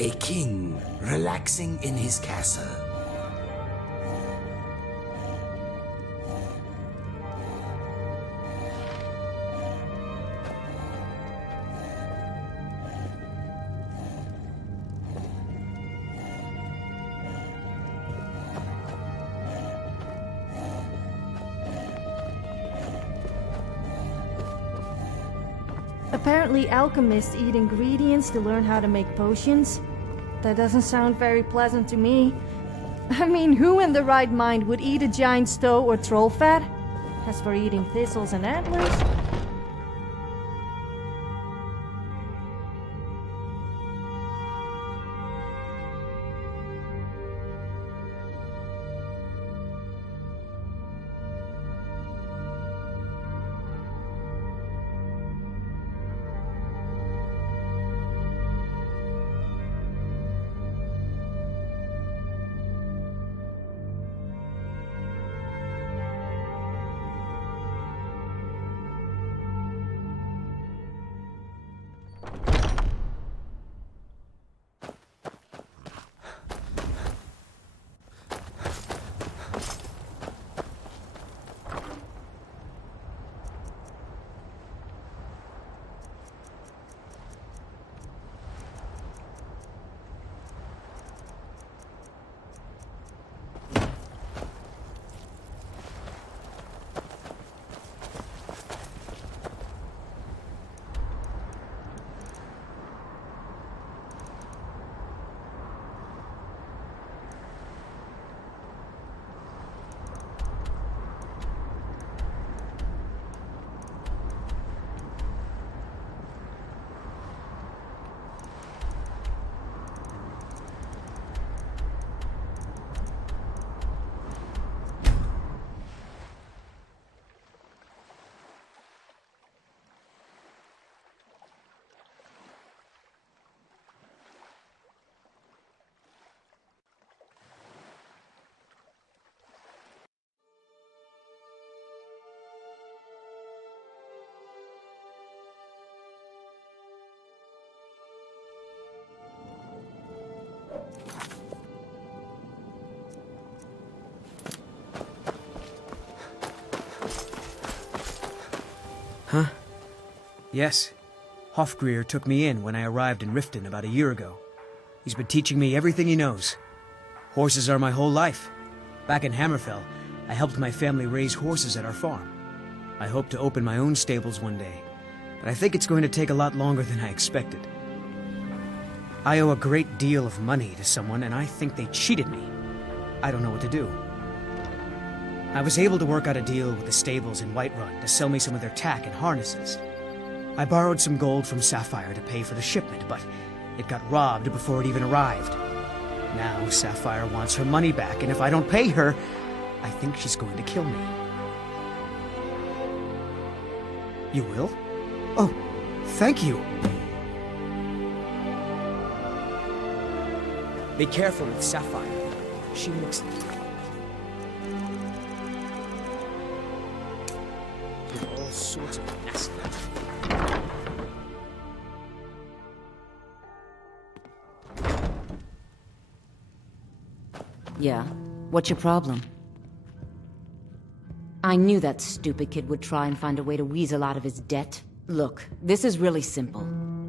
A king relaxing in his castle. Apparently alchemists eat ingredients to learn how to make potions. That doesn't sound very pleasant to me. I mean, who in the right mind would eat a giant stow or troll fat? As for eating thistles and antlers... Huh? Yes. Hofgreer took me in when I arrived in Riften about a year ago. He's been teaching me everything he knows. Horses are my whole life. Back in Hammerfell, I helped my family raise horses at our farm. I hope to open my own stables one day, but I think it's going to take a lot longer than I expected. I owe a great deal of money to someone, and I think they cheated me. I don't know what to do. I was able to work out a deal with the stables in Whiterun to sell me some of their tack and harnesses. I borrowed some gold from Sapphire to pay for the shipment, but it got robbed before it even arrived. Now Sapphire wants her money back, and if I don't pay her, I think she's going to kill me. You will? Oh, thank you. Be careful with Sapphire. She makes... all sorts of nasty... Yeah? What's your problem? I knew that stupid kid would try and find a way to weasel out of his debt. Look, this is really simple.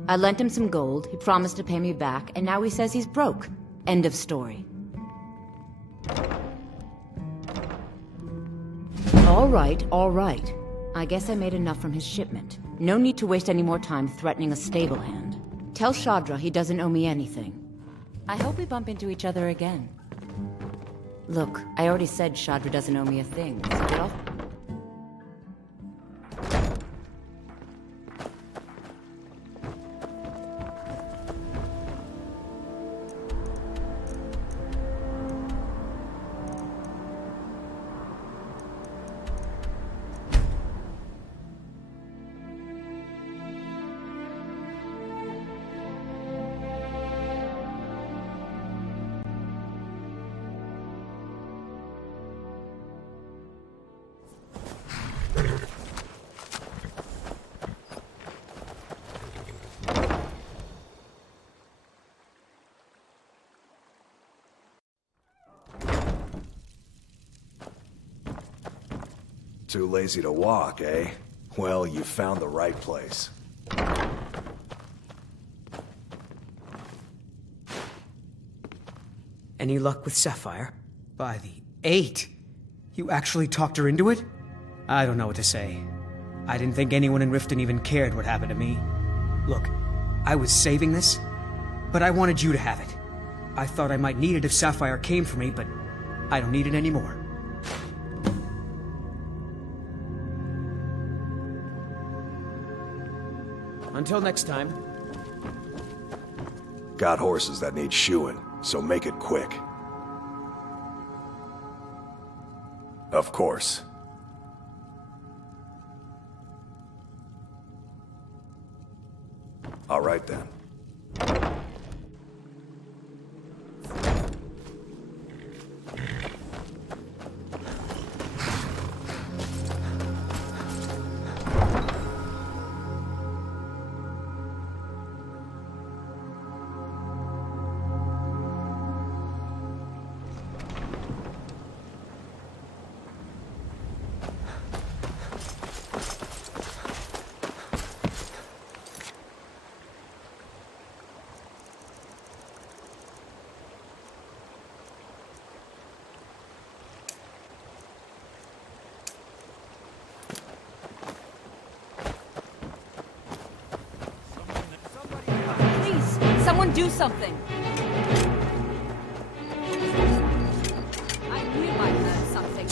I lent him some gold, he promised to pay me back, and now he says he's broke. End of story. All right. I guess I made enough from his shipment. No need to waste any more time threatening a stable hand. Tell Shadra he doesn't owe me anything. I hope we bump into each other again. Look, I already said Shadra doesn't owe me a thing, so get off. Too lazy to walk, eh? Well, you found the right place. Any luck with Sapphire? By the 8! You actually talked her into it? I don't know what to say. I didn't think anyone in Riften even cared what happened to me. Look, I was saving this, but I wanted you to have it. I thought I might need it if Sapphire came for me, but I don't need it anymore. Until next time. Got horses that need shoeing, so make it quick. Of course. All right then. Please, someone do something! I knew I heard something.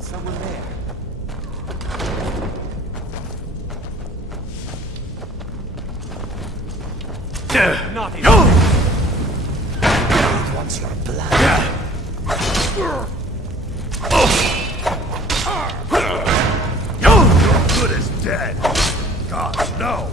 Someone there. Not it. It wants your blood. You're good as dead. Gods, no.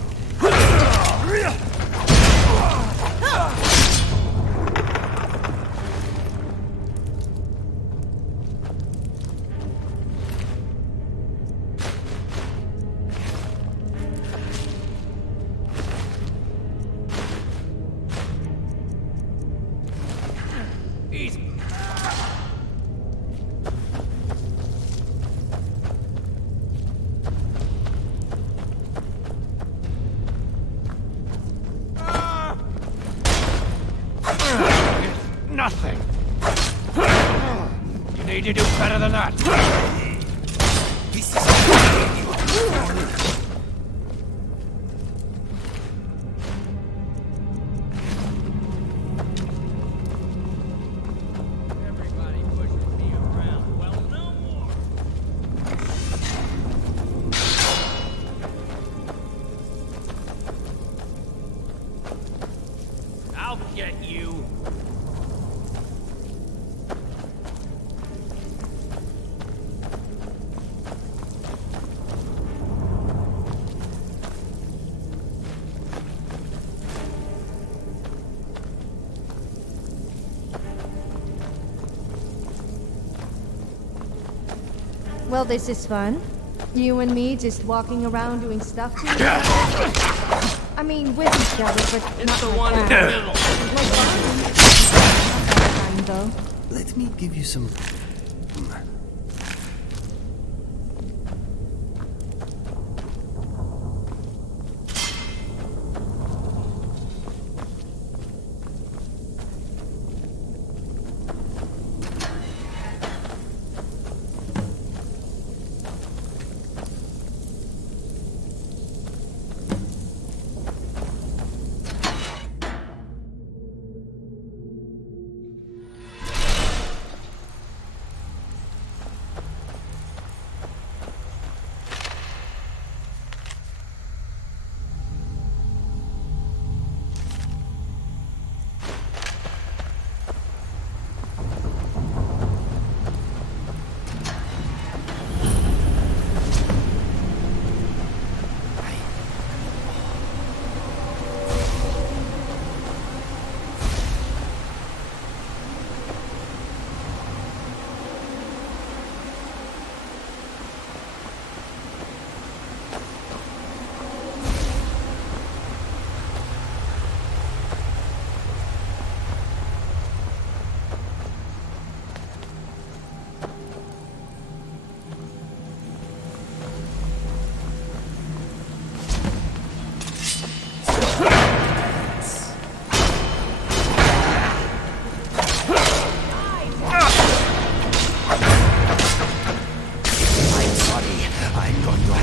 Nothing. You need to do better than that. This is Everybody pushes me around. Well, no more. I'll get you. Well, this is fun. You and me just walking around doing stuff to each other. I mean, with each other, but It's not the like one in the that. middle. Not that kind, though. Let me give you some.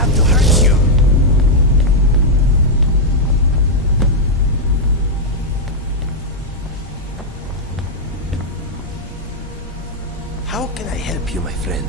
have to hurt you. How can I help you, my friend?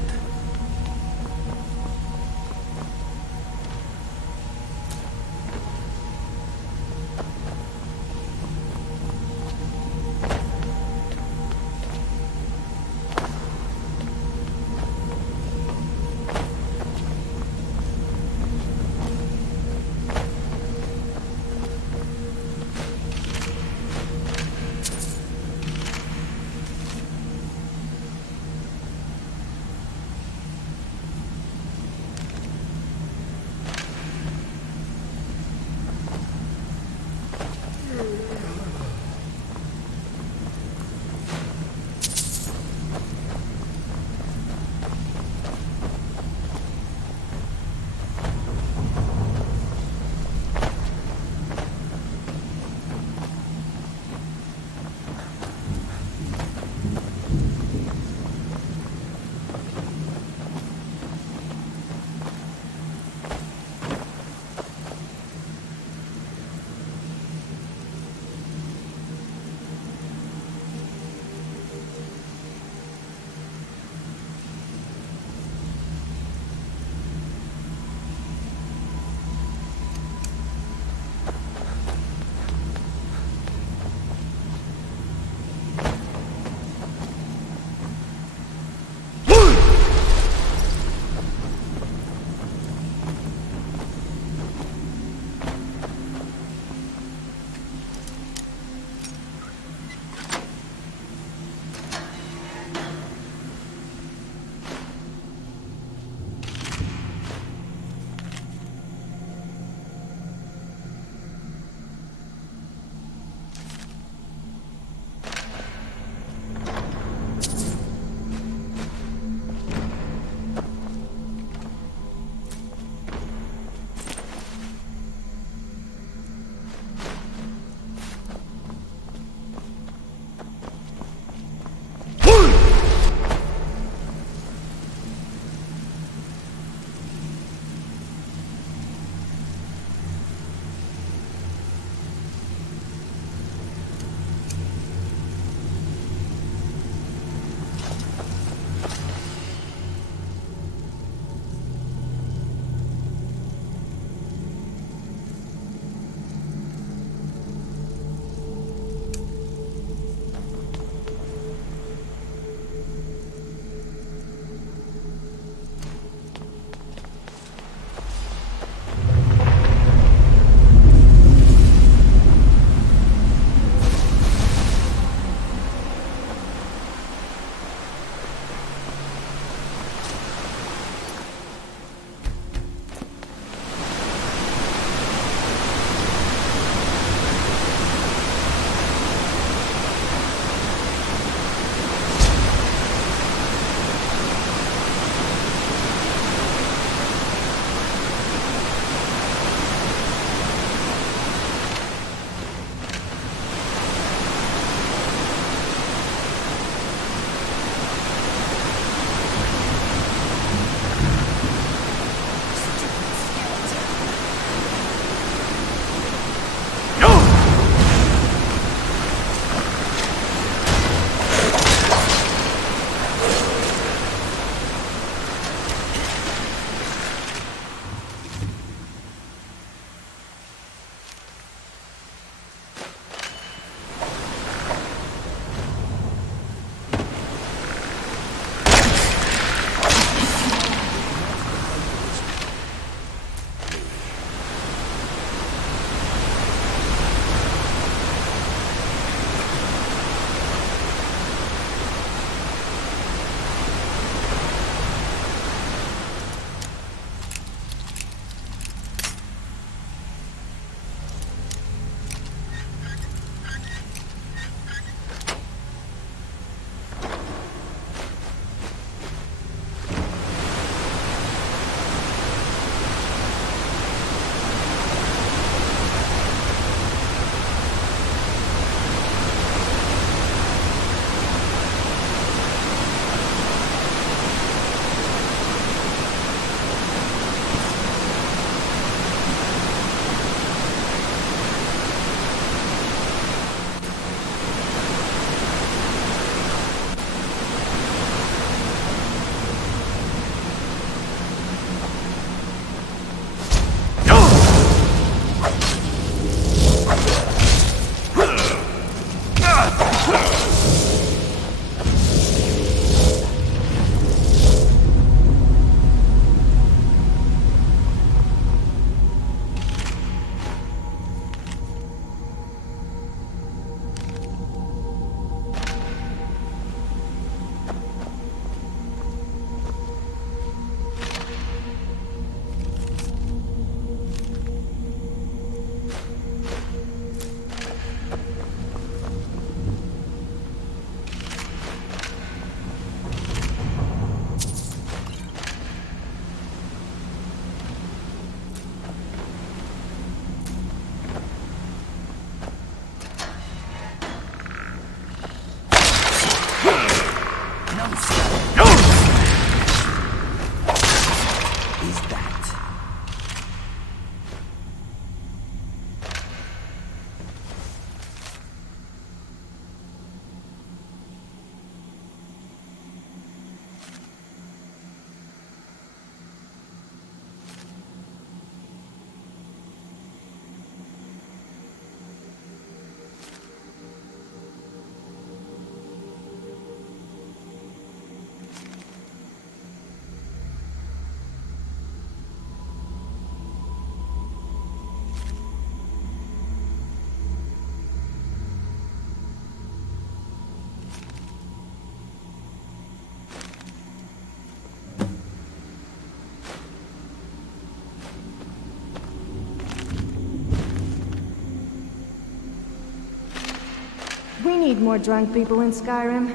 We need more drunk people in Skyrim.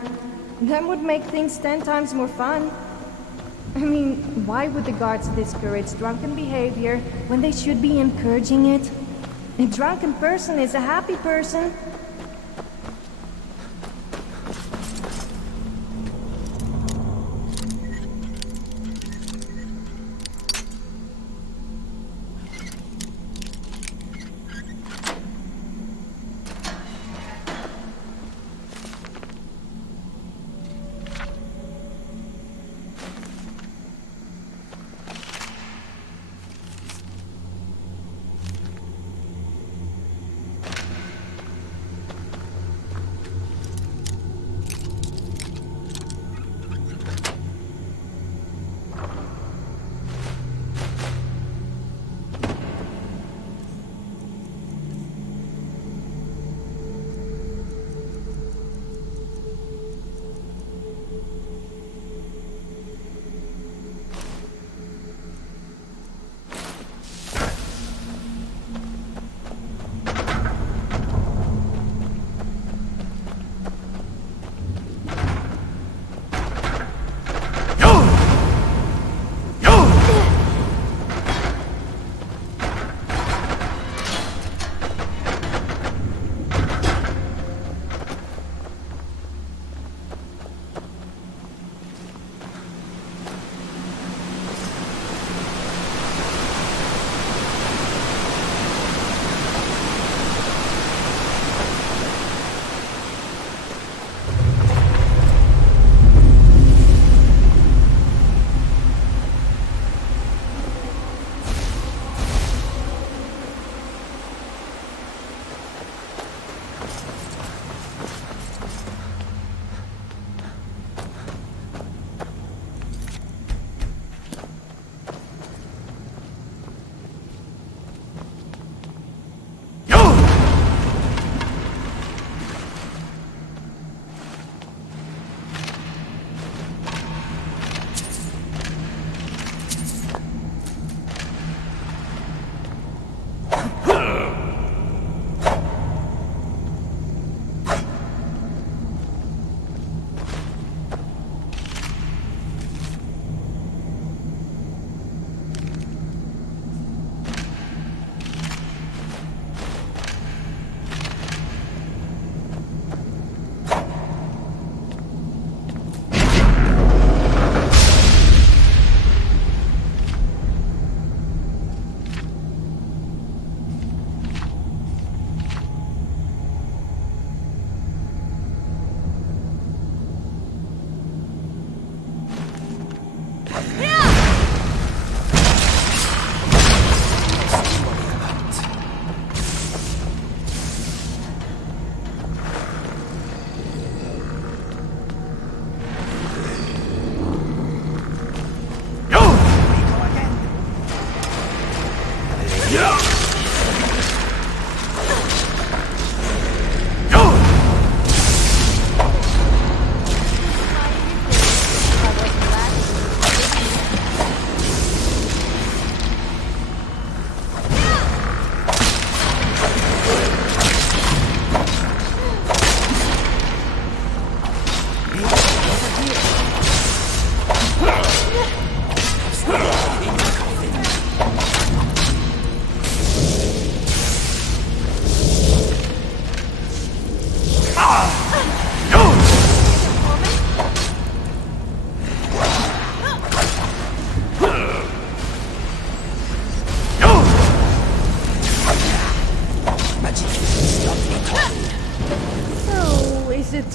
That would make things 10 times more fun. I mean, why would the guards discourage drunken behavior when they should be encouraging it? A drunken person is a happy person.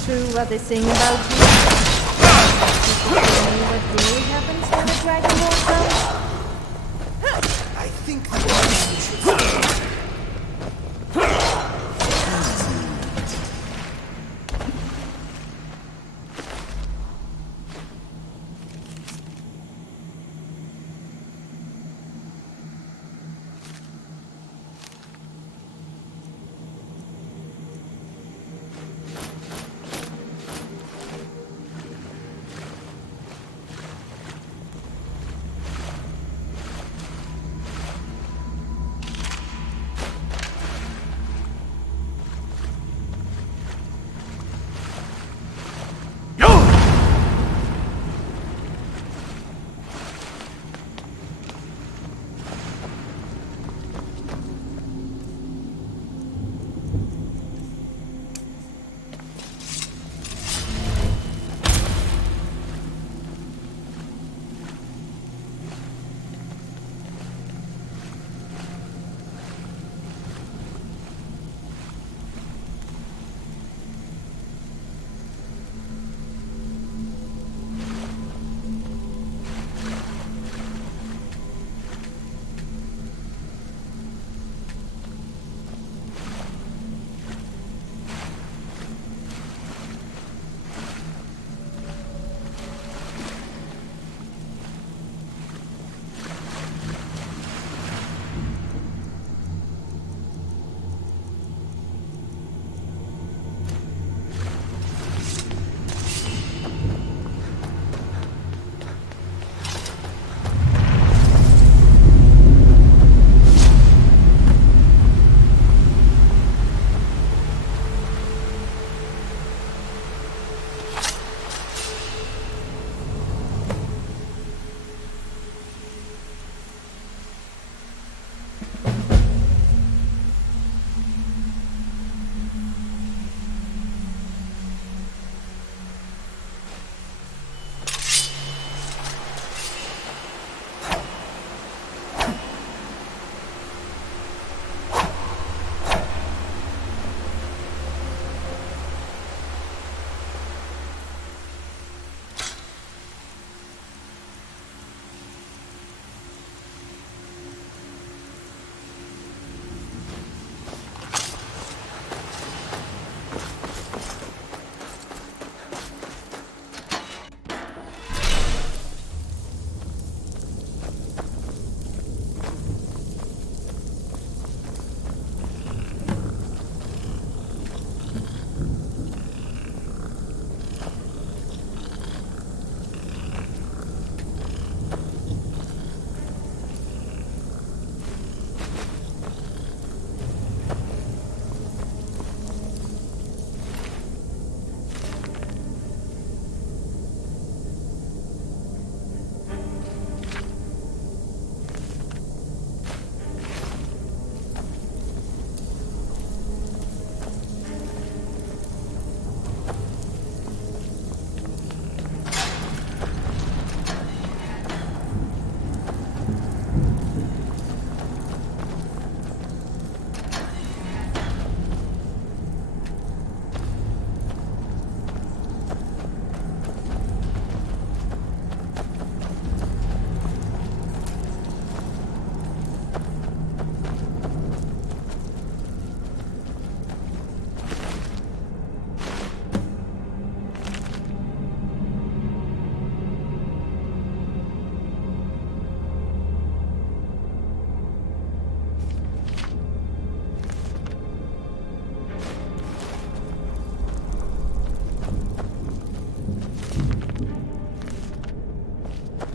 true what they sing about you? Tell me what really happens when the Dragonborn comes? I think the one should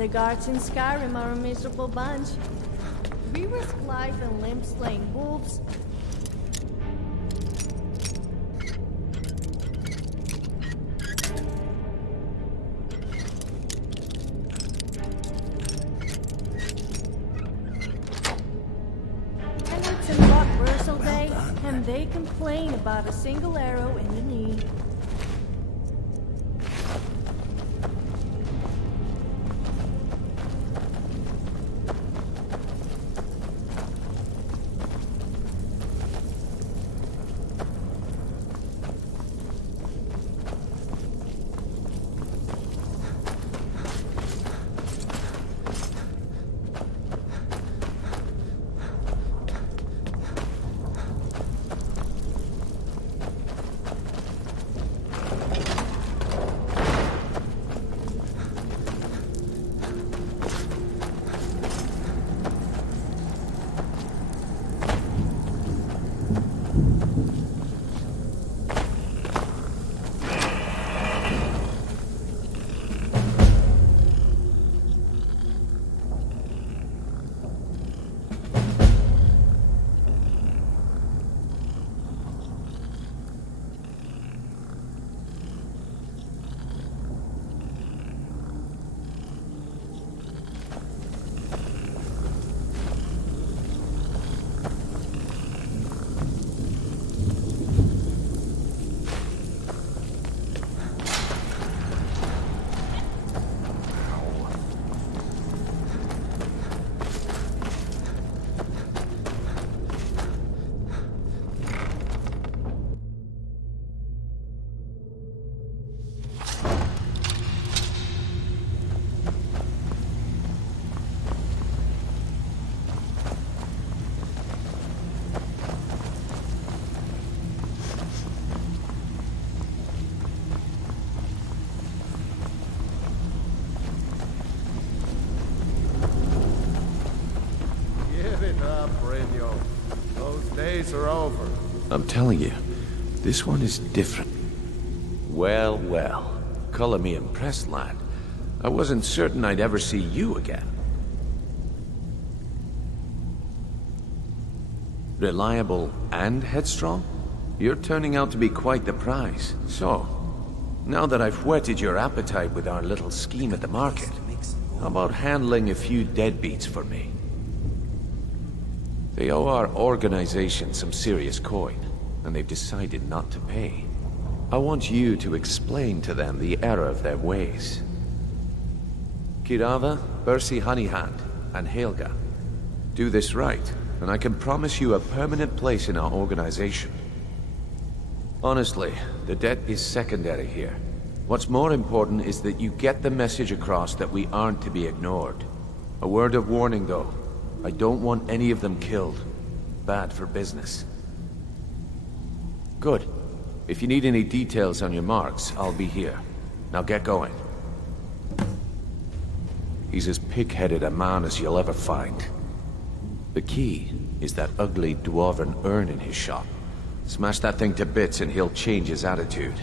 The guards in Skyrim are a miserable bunch. We risk life and limb slaying wolves. And it's a not Bursal Day, and they complain about a single arrow in the knee. Those days are over. I'm telling you, this one is different. Well, well. Color me impressed, lad. I wasn't certain I'd ever see you again. Reliable and headstrong? You're turning out to be quite the prize. So, now that I've whetted your appetite with our little scheme at the market, how about handling a few deadbeats for me? They owe our organization some serious coin, and they've decided not to pay. I want you to explain to them the error of their ways. Kirava, Bersi Honeyhand, and Helga. Do this right, and I can promise you a permanent place in our organization. Honestly, the debt is secondary here. What's more important is that you get the message across that we aren't to be ignored. A word of warning, though. I don't want any of them killed. Bad for business. Good. If you need any details on your marks, I'll be here. Now get going. He's as pig-headed a man as you'll ever find. The key is that ugly dwarven urn in his shop. Smash that thing to bits and he'll change his attitude.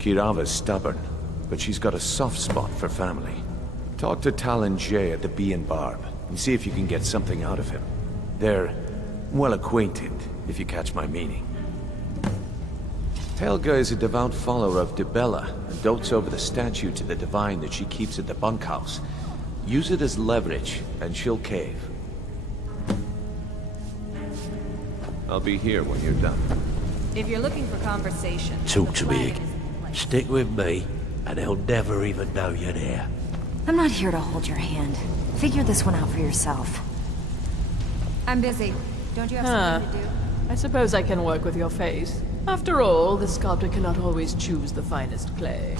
Kirava's stubborn, but she's got a soft spot for family. Talk to Talon Jay at the Bee and Barb, and see if you can get something out of him. They're well acquainted, if you catch my meaning. Helga is a devout follower of Dibella, and dotes over the statue to the divine that she keeps at the bunkhouse. Use it as leverage, and she'll cave. I'll be here when you're done. If you're looking for conversation... Too big. Stick with me, and they'll never even know you're there. I'm not here to hold your hand. Figure this one out for yourself. I'm busy. Don't you have something to do? I suppose I can work with your face. After all, the sculptor cannot always choose the finest clay.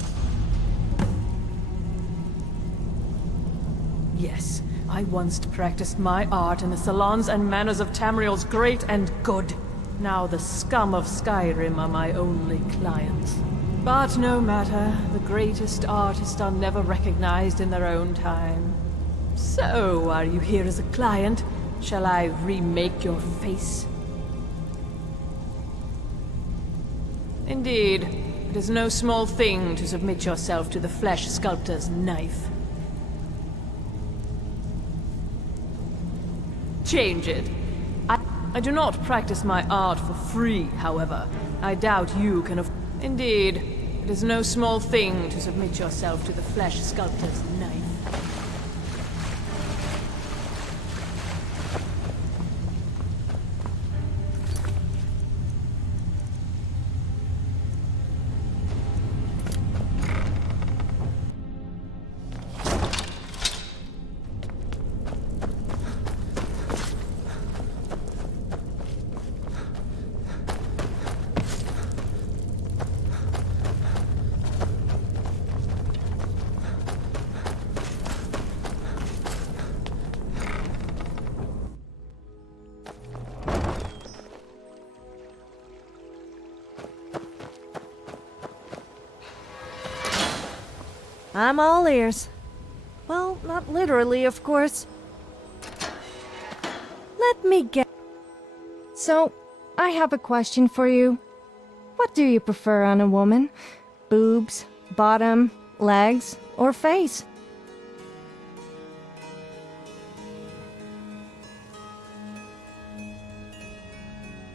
Yes, I once practiced my art in the salons and manners of Tamriel's great and good. Now the scum of Skyrim are my only clients. But no matter, the greatest artists are never recognized in their own time. So, are you here as a client? Shall I remake your face? Indeed. It is no small thing to submit yourself to the flesh sculptor's knife. Change it. I do not practice my art for free, however. I doubt you can Indeed, it is no small thing to submit yourself to the flesh sculptor's knife. I'm all ears. Well, not literally, of course. Let me get... So, I have a question for you. What do you prefer on a woman? Boobs, bottom, legs, or face?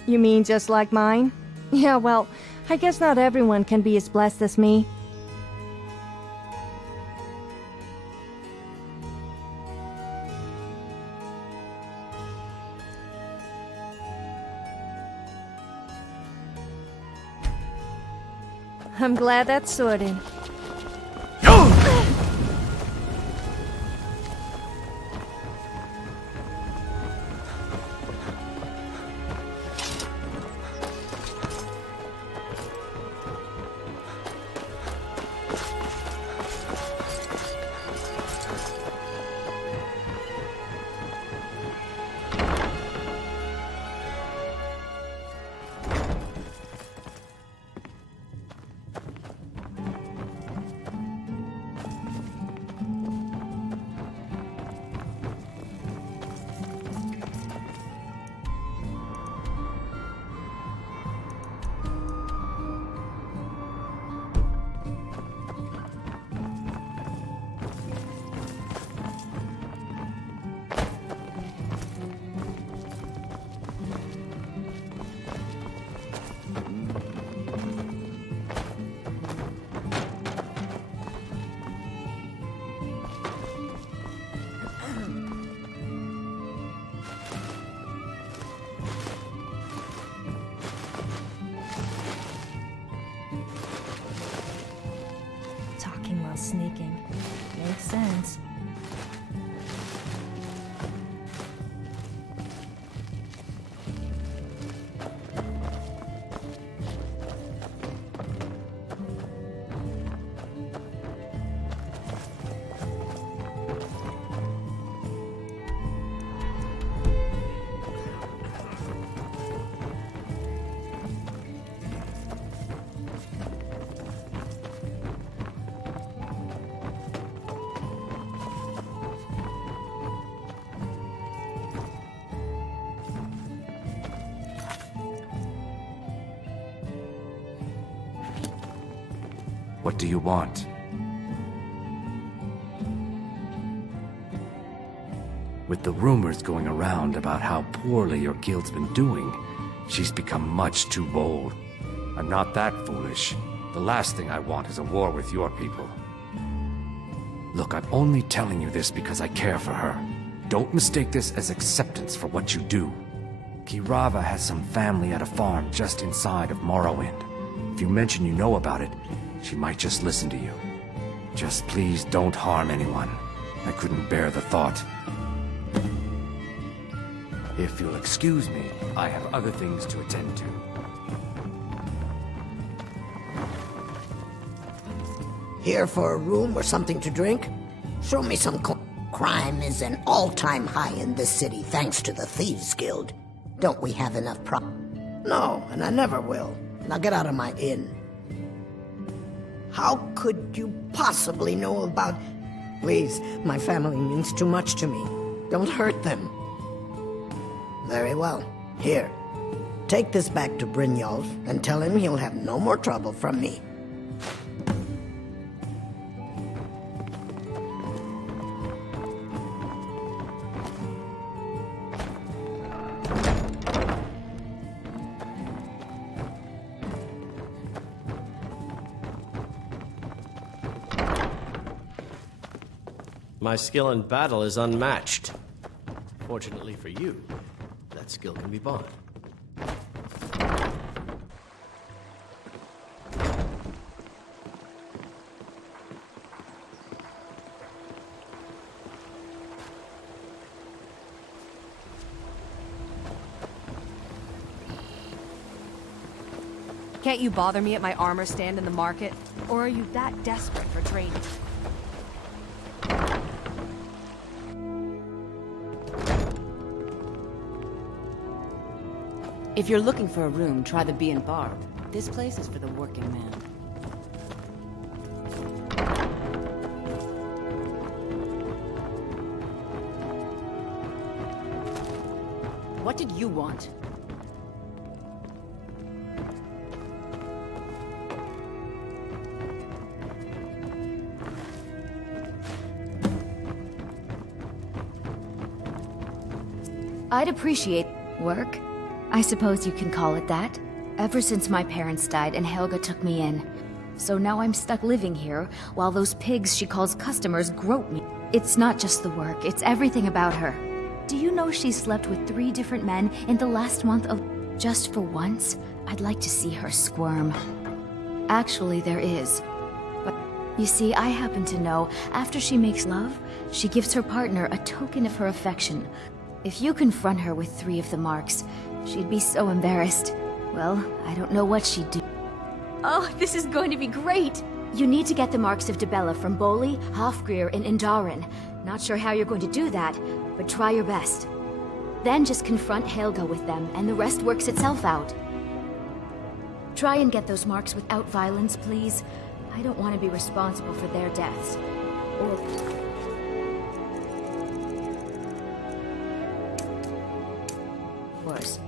You mean just like mine? Yeah, well, I guess not everyone can be as blessed as me. I'm glad that's sorted. Talking while sneaking. Makes sense. What do you want? With the rumors going around about how poorly your guild's been doing, she's become much too bold. I'm not that foolish. The last thing I want is a war with your people. Look, I'm only telling you this because I care for her. Don't mistake this as acceptance for what you do. Kirava has some family at a farm just inside of Morrowind. If you mention you know about it, she might just listen to you. Just please don't harm anyone. I couldn't bear the thought. If you'll excuse me, I have other things to attend to. Here for a room or something to drink? Show me some crime is an all-time high in this city thanks to the Thieves Guild. Don't we have enough No, and I never will. Now get out of my inn. How could you possibly know about... Please, my family means too much to me. Don't hurt them. Very well. Here. Take this back to Brynjolf and tell him he'll have no more trouble from me. My skill in battle is unmatched. Fortunately for you, that skill can be bought. Can't you bother me at my armor stand in the market? Or are you that desperate for trading? If you're looking for a room, try the Bee and Barb. This place is for the working man. What did you want? I'd appreciate work. I suppose you can call it that. Ever since my parents died and Helga took me in. So now I'm stuck living here, while those pigs she calls customers grope me. It's not just the work, it's everything about her. Do you know she slept with 3 different men in the last month of... Just for once, I'd like to see her squirm. Actually, there is. But you see, I happen to know, after she makes love, she gives her partner a token of her affection. If you confront her with 3 of the marks, she'd be so embarrassed. Well, I don't know what she'd do. Oh, this is going to be great! You need to get the marks of Dibella from Boli, Hofgrir, and Indaren. Not sure how you're going to do that, but try your best. Then just confront Helga with them, and the rest works itself out. Try and get those marks without violence, please. I don't want to be responsible for their deaths. Or... worse.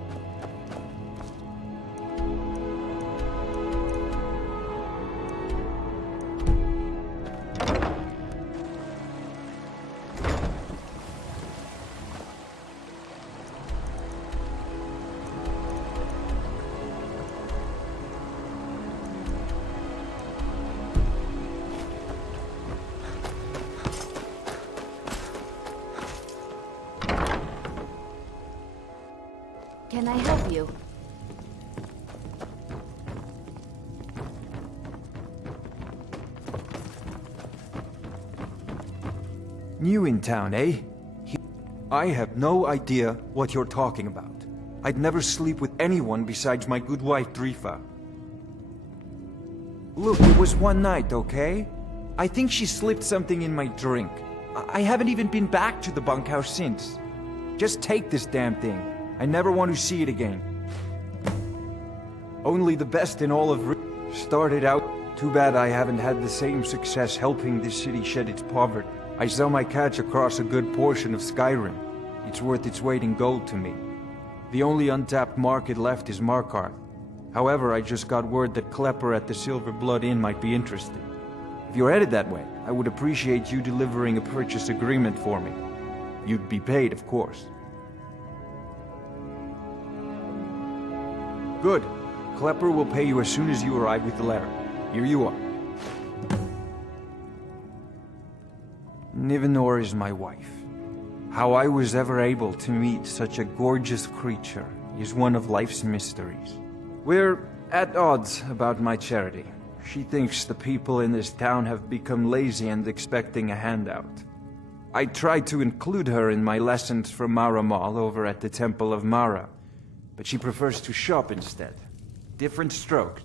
Can I help you? New in town, eh? I have no idea what you're talking about. I'd never sleep with anyone besides my good wife, Drifa. Look, it was one night, okay? I think she slipped something in my drink. I haven't even been back to the bunkhouse since. Just take this damn thing. I never want to see it again. Only the best in all of started out. Too bad I haven't had the same success helping this city shed its poverty. I sell my catch across a good portion of Skyrim. It's worth its weight in gold to me. The only untapped market left is Markarth. However, I just got word that Klepper at the Silver Blood Inn might be interested. If you're headed that way, I would appreciate you delivering a purchase agreement for me. You'd be paid, of course. Good. Klepper will pay you as soon as you arrive with the letter. Here you are. Nivenor is my wife. How I was ever able to meet such a gorgeous creature is one of life's mysteries. We're at odds about my charity. She thinks the people in this town have become lazy and expecting a handout. I tried to include her in my lessons from Maramal over at the Temple of Mara, but she prefers to shop instead. Different stroke.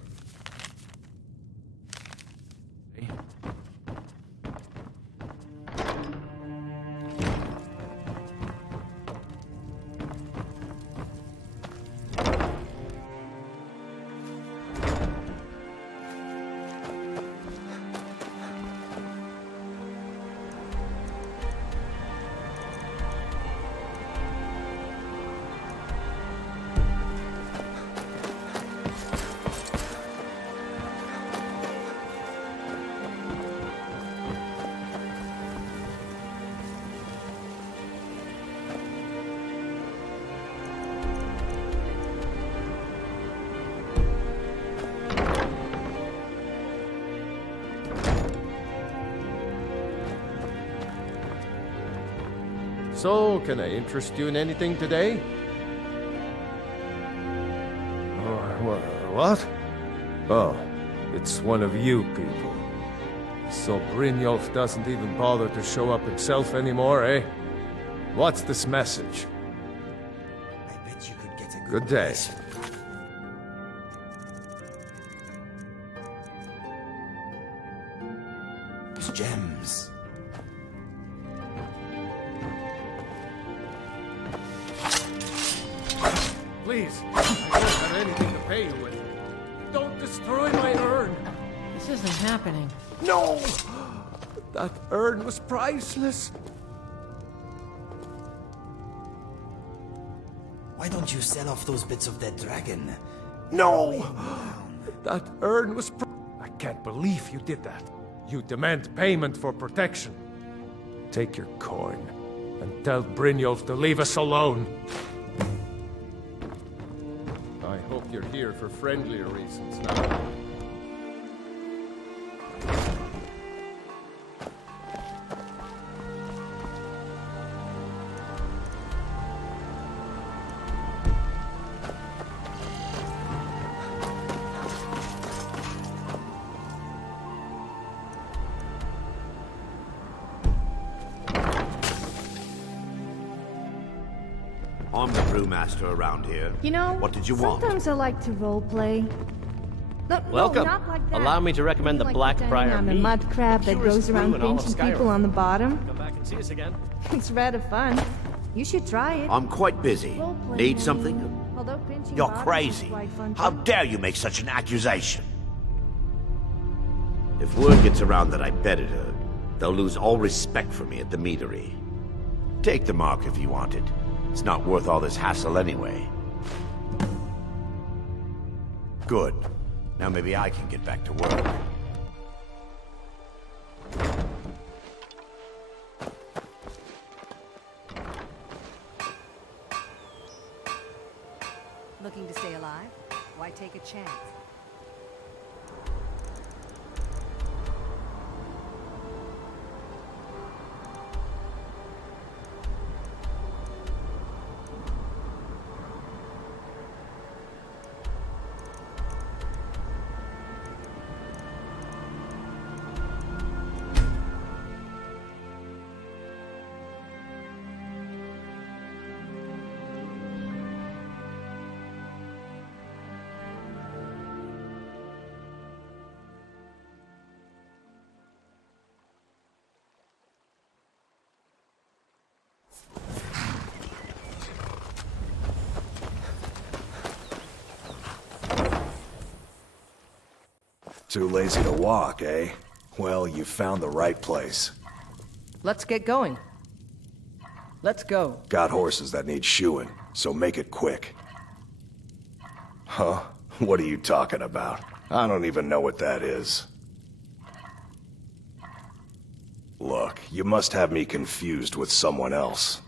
So, can I interest you in anything today? What? Oh, it's one of you people. So Brynjolf doesn't even bother to show up himself anymore, eh? What's this message? I bet you could get a Good day. Gems. Please, I don't have anything to pay you with. Don't destroy my urn. This isn't happening. No! That urn was priceless. Why don't you sell off those bits of dead dragon? No! That urn was I can't believe you did that. You demand payment for protection. Take your coin and tell Brynjolf to leave us alone. I hope you're here for friendlier reasons now. I'm the brewmaster around here. You know, what did you want? Sometimes I like to roleplay. No, Welcome. No, not like that. Allow me to recommend the Like Black pretending Briar I'm a mead. mud crab that Purest goes around brew in all of pinching Skyrim. people on the bottom. Come back and see us again. It's rather fun. You should try it. I'm quite busy. Roleplay, Need man. something? Although pinching You're bottoms is crazy. quite fun How too. dare you make such an accusation? If word gets around that I betted her, they'll lose all respect for me at the meadery. Take the mark if you want it. It's not worth all this hassle anyway. Good. Now maybe I can get back to work. Looking to stay alive? Why take a chance? Too lazy to walk, eh? Well, you found the right place. Let's get going. Let's go. Got horses that need shoeing, so make it quick. Huh? What are you talking about? I don't even know what that is. Look, you must have me confused with someone else.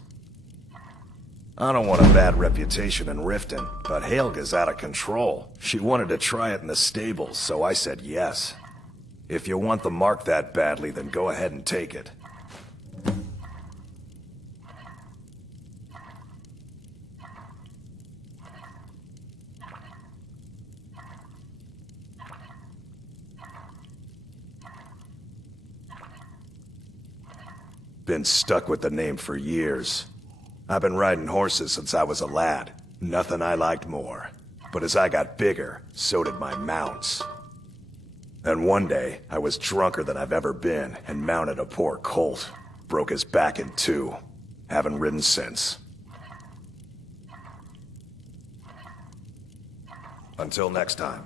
I don't want a bad reputation in Riften, but Helga's out of control. She wanted to try it in the stables, so I said yes. If you want the mark that badly, then go ahead and take it. Been stuck with the name for years. I've been riding horses since I was a lad. Nothing I liked more. But as I got bigger, so did my mounts. And one day, I was drunker than I've ever been and mounted a poor colt. Broke his back in two. Haven't ridden since. Until next time.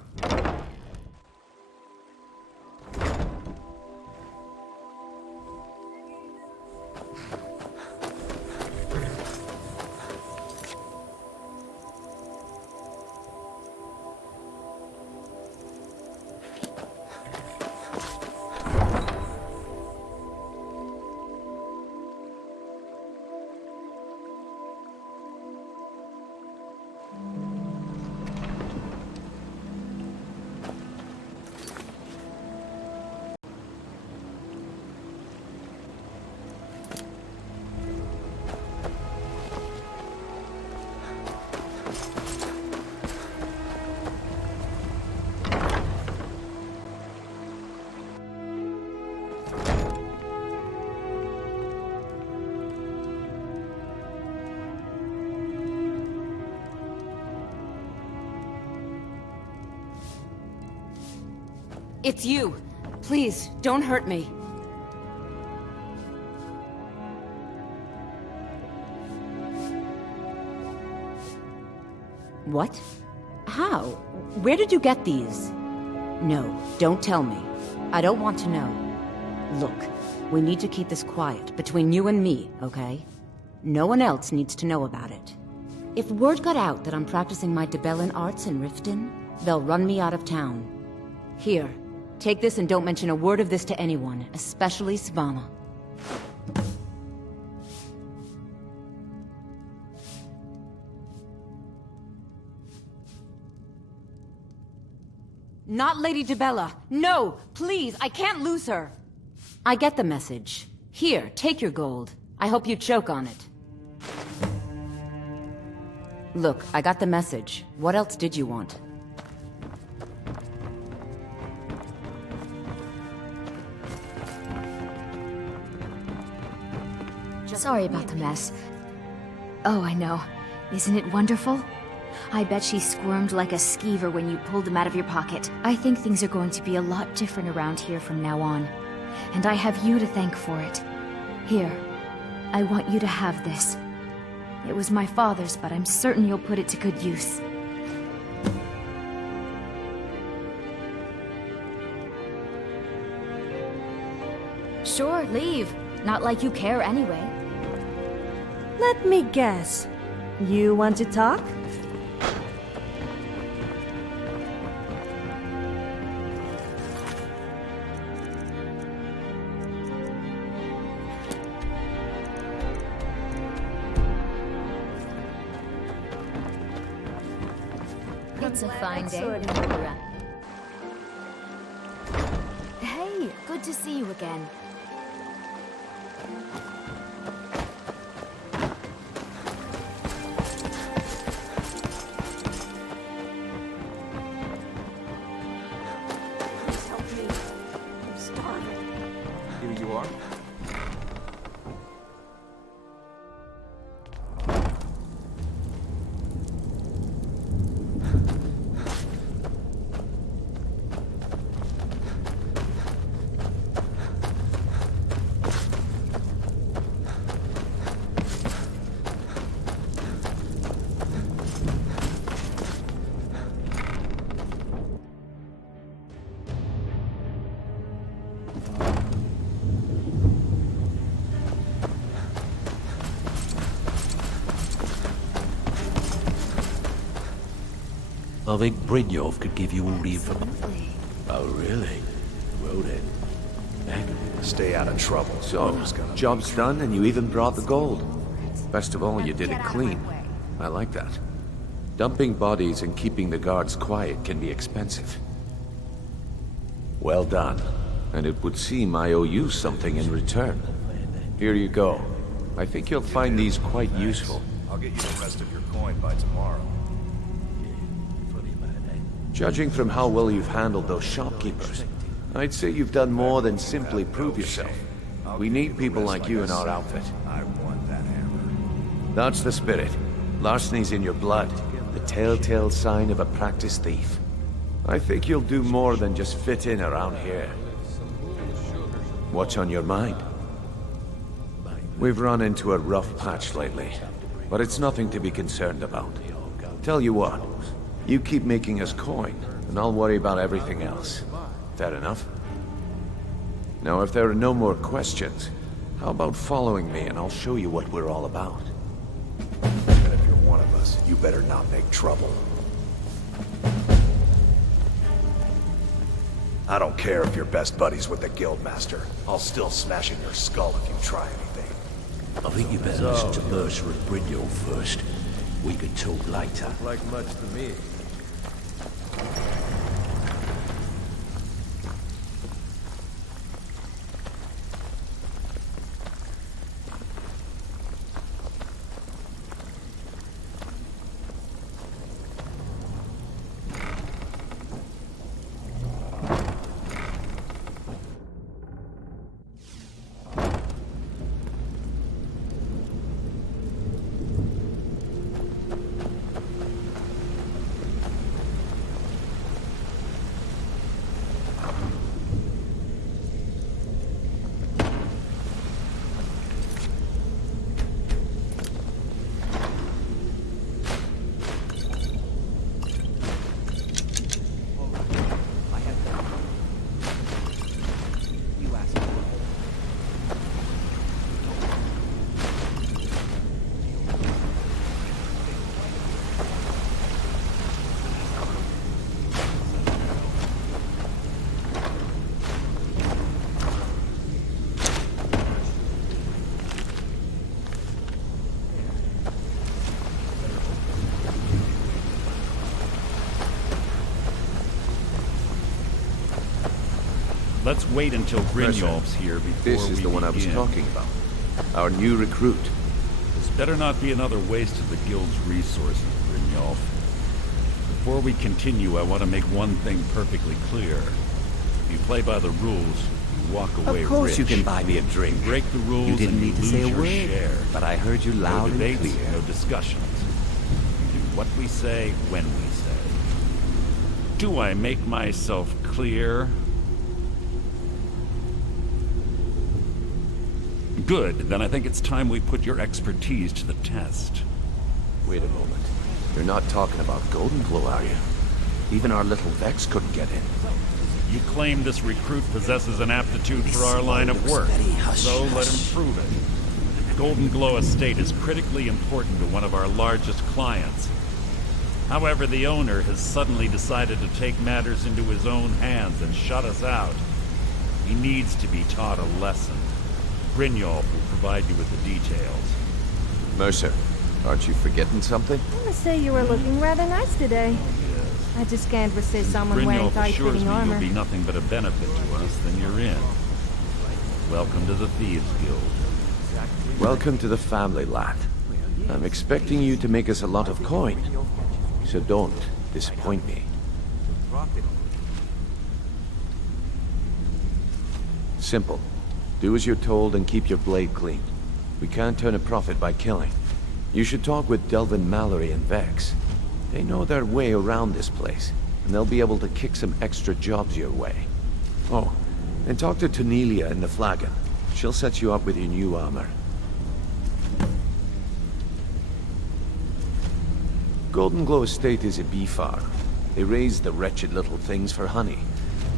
It's you. Please, don't hurt me. What? How? Where did you get these? No, don't tell me. I don't want to know. Look, we need to keep this quiet, between you and me, okay? No one else needs to know about it. If word got out that I'm practicing my Debellan arts in Riften, they'll run me out of town. Here, take this and don't mention a word of this to anyone, especially Svana. Not Lady Debella. No! Please, I can't lose her! I get the message. Here, take your gold. I hope you choke on it. Look, I got the message. What else did you want? Sorry about the mess. Oh, I know. Isn't it wonderful? I bet she squirmed like a skeever when you pulled them out of your pocket. I think things are going to be a lot different around here from now on. And I have you to thank for it. Here, I want you to have this. It was my father's, but I'm certain you'll put it to good use. Sure, leave. Not like you care anyway. Let me guess. You want to talk? It's a fine day. Hey, good to see you again. Here you are. I think Brynjolf could give you all the information. Oh, really? Well then. Stay out of trouble. So, job's done and you even brought the gold. Best of all, you did it clean. I like that. Dumping bodies and keeping the guards quiet can be expensive. Well done. And it would seem I owe you something in return. Here you go. I think you'll find these quite useful. I'll get you the rest of your coin by tomorrow. Judging from how well you've handled those shopkeepers, I'd say you've done more than simply prove yourself. We need people like you in our outfit. I want that hammer. That's the spirit. Larceny's in your blood, the telltale sign of a practiced thief. I think you'll do more than just fit in around here. What's on your mind? We've run into a rough patch lately, but it's nothing to be concerned about. Tell you what, you keep making us coin, and I'll worry about everything else. Fair enough? Now, if there are no more questions, how about following me and I'll show you what we're all about? And if you're one of us, you better not make trouble. I don't care if you're best buddies with the Guildmaster. I'll still smash in your skull if you try anything. I think you better listen to Mercer and Brynjolf first. We can talk later. Like much to me. Let's wait until Brynjolf's here before This is the one I was talking about. Our new recruit. This better not be another waste of the guild's resources, Brynjolf. Before we continue, I want to make one thing perfectly clear. If you play by the rules, you walk away rich. Of course you can buy me a drink. You break the rules You didn't and need to lose say a your word, share. but I heard you loud no and debates, clear. no discussions. We do what we say, when we say. Do I make myself clear? Good, then I think it's time we put your expertise to the test. Wait a moment. You're not talking about Golden Glow, are you? Even our little Vex couldn't get in. You claim this recruit possesses an aptitude for our line of work, so let him prove it. Golden Glow Estate is critically important to one of our largest clients. However, the owner has suddenly decided to take matters into his own hands and shut us out. He needs to be taught a lesson. Brynjolf will provide you with the details. Mercer, aren't you forgetting something? I must say you were looking rather nice today. I just can't resist someone wearing Brynjolf assures tight-fitting me armor. you'll be nothing but a benefit to us, then you're in. Welcome to the Thieves Guild. Welcome to the family, lad. I'm expecting you to make us a lot of coin. So don't disappoint me. Simple. Do as you're told and keep your blade clean. We can't turn a profit by killing. You should talk with Delvin Mallory and Vex. They know their way around this place, and they'll be able to kick some extra jobs your way. Oh, and talk to Tonelia in the Flagon. She'll set you up with your new armor. Golden Glow Estate is a bee farm. They raise the wretched little things for honey.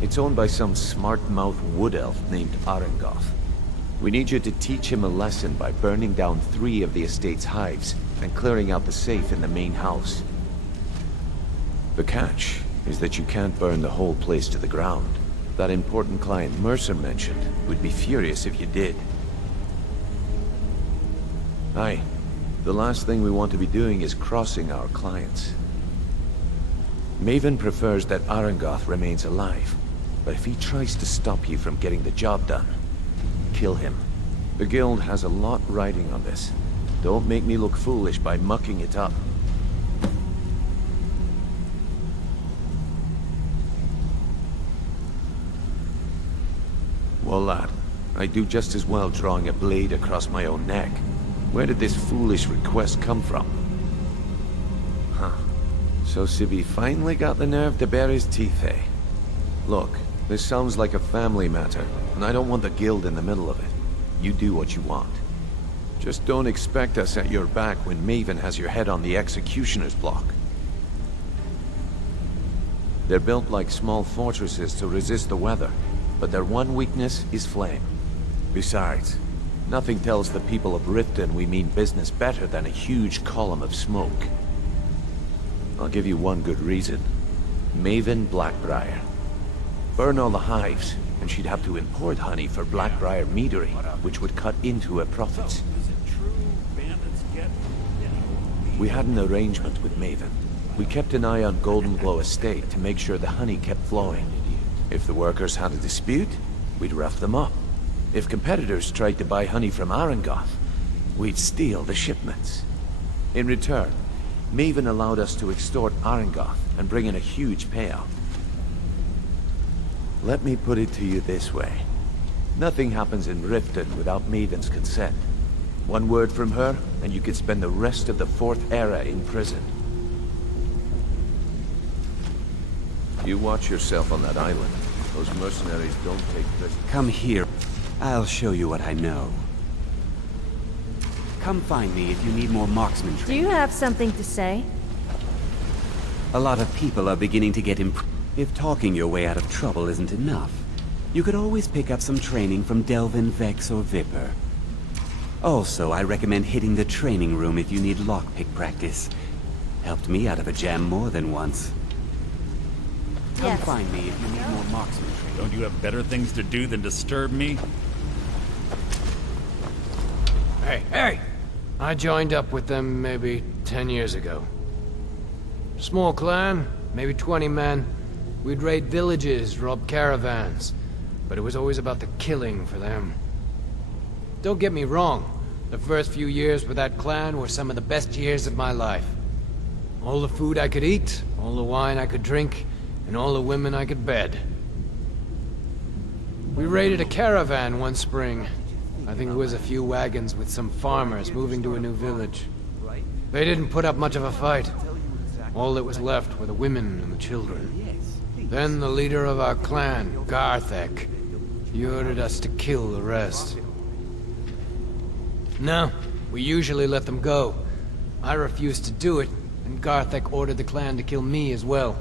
It's owned by some smart-mouthed wood elf named Arengoth. We need you to teach him a lesson by burning down 3 of the estate's hives and clearing out the safe in the main house. The catch is that you can't burn the whole place to the ground. That important client Mercer mentioned would be furious if you did. Aye. The last thing we want to be doing is crossing our clients. Maven prefers that Arengoth remains alive, but if he tries to stop you from getting the job done, kill him. The guild has a lot riding on this. Don't make me look foolish by mucking it up. Well, lad, I do just as well drawing a blade across my own neck. Where did this foolish request come from? Huh. So Civi finally got the nerve to bare his teeth, eh? Look, this sounds like a family matter, and I don't want the guild in the middle of it. You do what you want. Just don't expect us at your back when Maven has your head on the executioner's block. They're built like small fortresses to resist the weather, but their one weakness is flame. Besides, nothing tells the people of Riften we mean business better than a huge column of smoke. I'll give you one good reason. Maven Blackbriar. Burn all the hives, and she'd have to import honey for Blackbriar meadery, which would cut into her profits. We had an arrangement with Maven. We kept an eye on Golden Glow Estate to make sure the honey kept flowing. If the workers had a dispute, we'd rough them up. If competitors tried to buy honey from Arengoth, we'd steal the shipments. In return, Maven allowed us to extort Arengoth and bring in a huge payout. Let me put it to you this way. Nothing happens in Riften without Maven's consent. One word from her, and you could spend the rest of the 4th era in prison. You watch yourself on that island. Those mercenaries don't take prisoners. Come here. I'll show you what I know. Come find me if you need more marksman Do training. you have something to say? A lot of people are beginning to get if talking your way out of trouble isn't enough, you could always pick up some training from Delvin, Vex, or Viper. Also, I recommend hitting the training room if you need lockpick practice. Helped me out of a jam more than once. Come find me if you need more marksman training. Don't you have better things to do than disturb me? Hey! I joined up with them maybe 10 years ago. Small clan, maybe 20 men. We'd raid villages, rob caravans. but it was always about the killing for them. Don't get me wrong, the first few years with that clan were some of the best years of my life. All the food I could eat, all the wine I could drink, and all the women I could bed. We raided a caravan one spring. I think it was a few wagons with some farmers moving to a new village. They didn't put up much of a fight. All that was left were the women and the children. Then the leader of our clan, Garthek, he ordered us to kill the rest. No, we usually let them go. I refused to do it, and Garthek ordered the clan to kill me as well.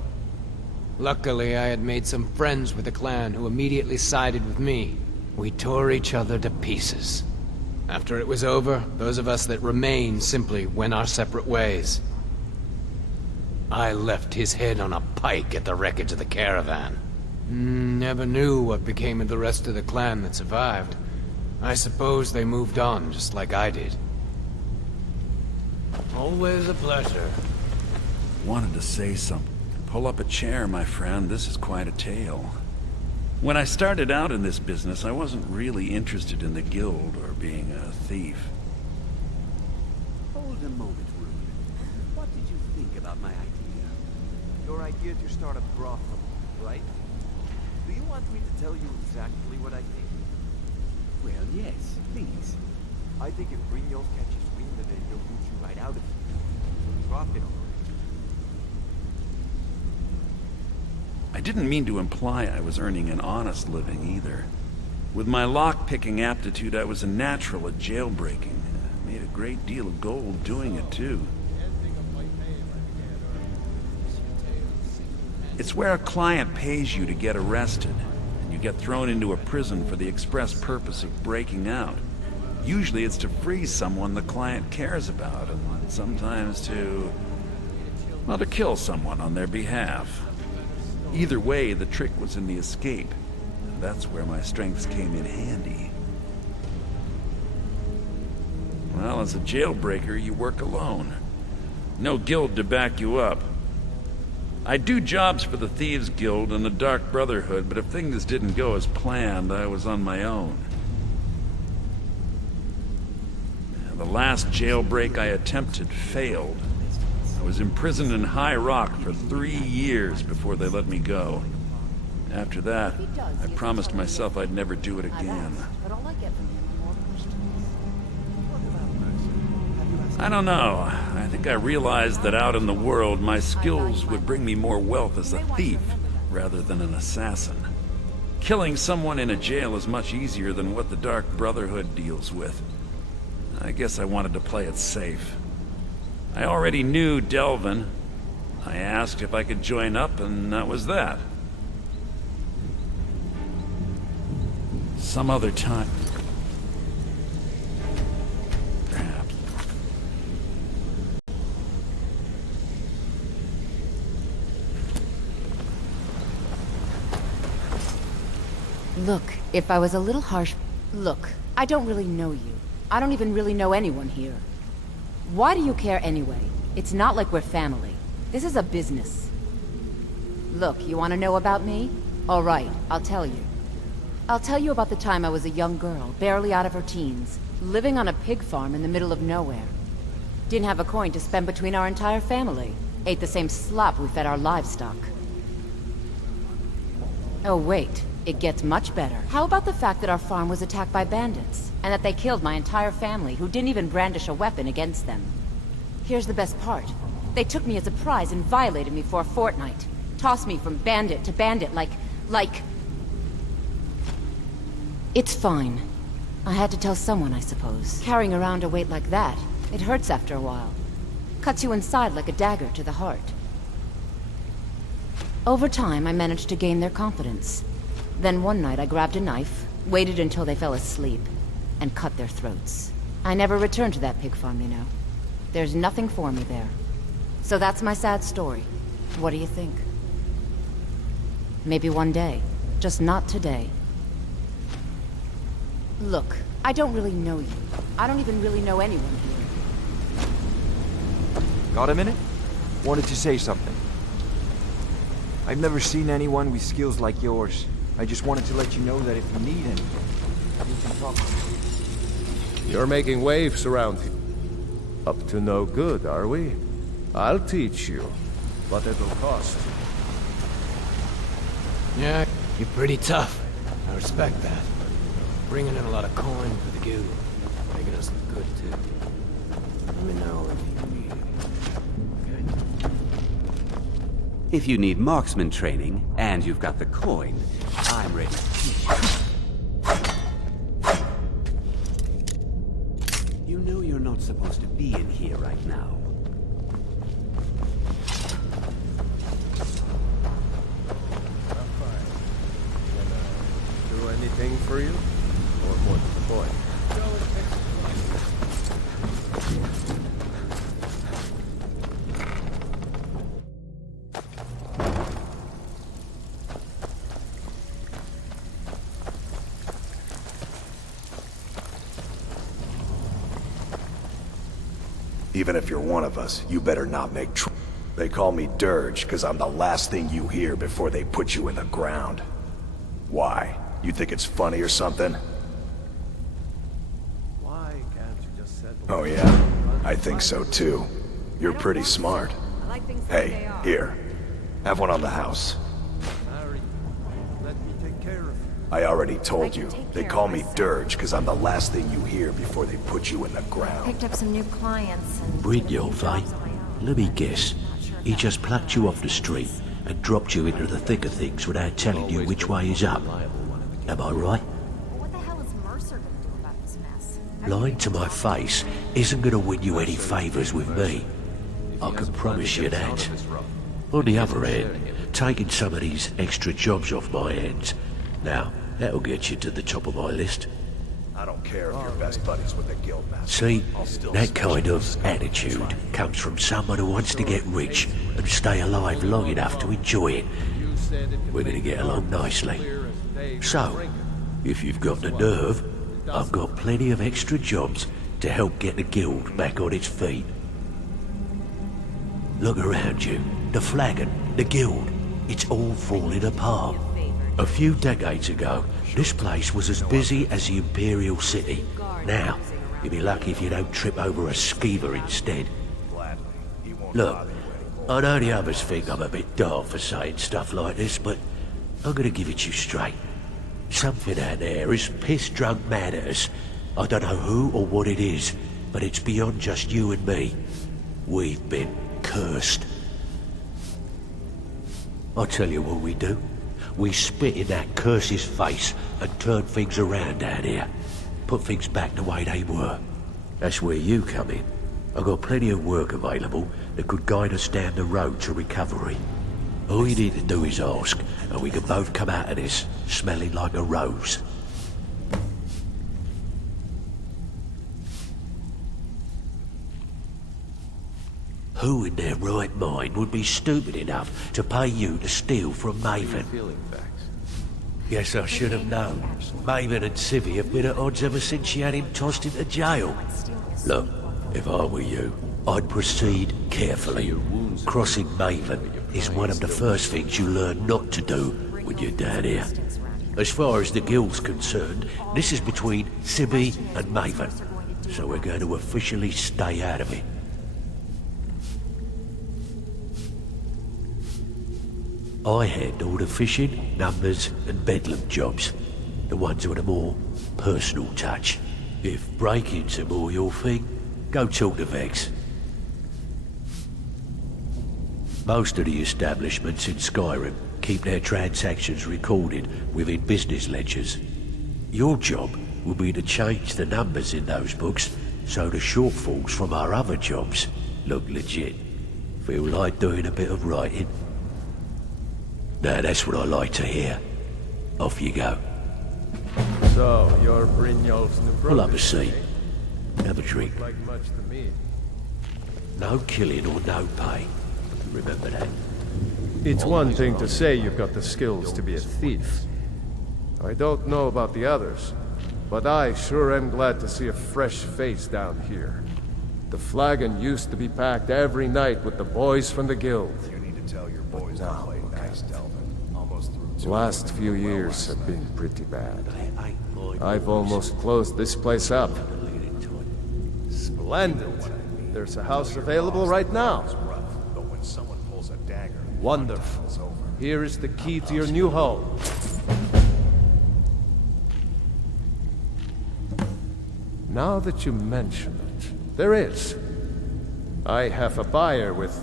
Luckily, I had made some friends with the clan who immediately sided with me. We tore each other to pieces. After it was over, those of us that remained simply went our separate ways. I left his head on a pike at the wreckage of the caravan. Never knew what became of the rest of the clan that survived. I suppose they moved on just like I did. Always a pleasure. Wanted to say something. Pull up a chair, my friend. This is quite a tale. When I started out in this business, I wasn't really interested in the guild or being a thief. Hold a moment, Rude. What did you think about my idea? Your idea to start a brothel, right? Do you want me to tell you exactly what I think? Well, yes, please. I think if Brynjolf catches wind of it, he'll boot you right out of here. He'll profit on it. I didn't mean to imply I was earning an honest living either. With my lock-picking aptitude, I was a natural at jailbreaking. I made a great deal of gold doing it, too. It's where a client pays you to get arrested, and you get thrown into a prison for the express purpose of breaking out. Usually it's to free someone the client cares about, and sometimes to kill someone on their behalf. Either way, the trick was in the escape. That's where my strengths came in handy. Well, as a jailbreaker, you work alone. No guild to back you up. I do jobs for the Thieves Guild and the Dark Brotherhood, but if things didn't go as planned, I was on my own. The last jailbreak I attempted failed. I was imprisoned in High Rock for 3 years before they let me go. After that, I promised myself I'd never do it again. I don't know. I think I realized that out in the world, my skills would bring me more wealth as a thief rather than an assassin. Killing someone in a jail is much easier than what the Dark Brotherhood deals with. I guess I wanted to play it safe. I already knew Delvin. I asked if I could join up, and that was that. Some other time. Perhaps. Look, if I was a little harsh... Look, I don't really know you. I don't even really know anyone here. Why do you care anyway? It's not like we're family. This is a business. Look, you want to know about me? All right, I'll tell you. I'll tell you about the time I was a young girl, barely out of her teens, living on a pig farm in the middle of nowhere. Didn't have a coin to spend between our entire family. Ate the same slop we fed our livestock. Oh wait, it gets much better. How about the fact that our farm was attacked by bandits? And that they killed my entire family, who didn't even brandish a weapon against them. Here's the best part. They took me as a prize and violated me for a fortnight. Tossed me from bandit to bandit like... It's fine. I had to tell someone, I suppose. Carrying around a weight like that, it hurts after a while. Cuts you inside like a dagger to the heart. Over time, I managed to gain their confidence. Then one night I grabbed a knife, waited until they fell asleep, and cut their throats. I never returned to that pig farm, you know. There's nothing for me there. So that's my sad story. What do you think? Maybe one day. Just not today. Look, I don't really know you. I don't even really know anyone here. Got a minute? Wanted to say something. I've never seen anyone with skills like yours. I just wanted to let you know that if you need anything, you can talk to me. You're making waves around here. Up to no good, are we? I'll teach you, but it'll cost you. Yeah, you're pretty tough. I respect that. Bringing in a lot of coin for the guild. Making us look good, too. Let me know if you need anything. If you need marksman training, and you've got the coin, I'm ready to teach you. You know you're not supposed to be in here right now. Do anything for you? Or more to the point? Even if you're one of us, you better not make trouble. They call me Dirge because I'm the last thing you hear before they put you in the ground. Why? You think it's funny or something? Why can't you just settle? Oh yeah, I think so too. You're pretty smart. Hey, here. Have one on the house. Harry, let me take care of you. I already told you. They call me Dirge because I'm the last thing you hear before they put you in the ground. Picked up some new clients and... Brynjolf, eh? Let me guess. He just plucked you off the street and dropped you into the thick of things without telling you which way is up. Am I right? What the hell is Mercer gonna do about this mess? Lying to my face isn't going to win you any favours with me. I can promise you that. On the other hand, taking some of these extra jobs off my hands, now, that'll get you to the top of my list. I don't care if you're best buddies with the guildmaster. See, that kind of attitude comes from someone who wants to get rich and stay alive long enough to enjoy it. We're going to get along nicely. So, if you've got the nerve, I've got plenty of extra jobs to help get the guild back on its feet. Look around you. The flagon, the guild, it's all falling apart. A few decades ago, this place was as busy as the Imperial City. Now, you'll be lucky if you don't trip over a skeever instead. Look, I know the others think I'm a bit daft for saying stuff like this, but I'm gonna give it to you straight. Something out there is piss-drunk mad at us. I don't know who or what it is, but it's beyond just you and me. We've been cursed. I'll tell you what we do. We spit in that curse's face and turn things around out here. Put things back the way they were. That's where you come in. I've got plenty of work available that could guide us down the road to recovery. All you need to do is ask, and we can both come out of this smelling like a rose. Who in their right mind would be stupid enough to pay you to steal from Maven? Yes, I should have known. Maven and Civvy have been at odds ever since she had him tossed into jail. Look, if I were you, I'd proceed carefully. Crossing Maven is one of the first things you learn not to do when you're down here. As far as the guild's concerned, this is between Civvy and Maven, so we're going to officially stay out of it. I handle the fishing, numbers, and bedlam jobs. The ones with a more personal touch. If break-ins are more your thing, go talk to Vex. Most of the establishments in Skyrim keep their transactions recorded within business ledgers. Your job will be to change the numbers in those books so the shortfalls from our other jobs look legit. Feel like doing a bit of writing? Now that's what I like to hear. Off you go. So, you're Brynjolf's new brother. Pull up a seat. Have a drink. Like much to me. No killing or no pay. Remember that. It's one thing to say you've got the skills to be a thief. I don't know about the others, but I sure am glad to see a fresh face down here. The flagon used to be packed every night with the boys from the guild. You need to tell your boys to play nice, Delvin. Almost through Last few years have been pretty bad. I've almost closed this place up. Splendid. There's a house available right now. Wonderful. Here is the key to your new home. Now that you mention it, there is. I have a buyer with,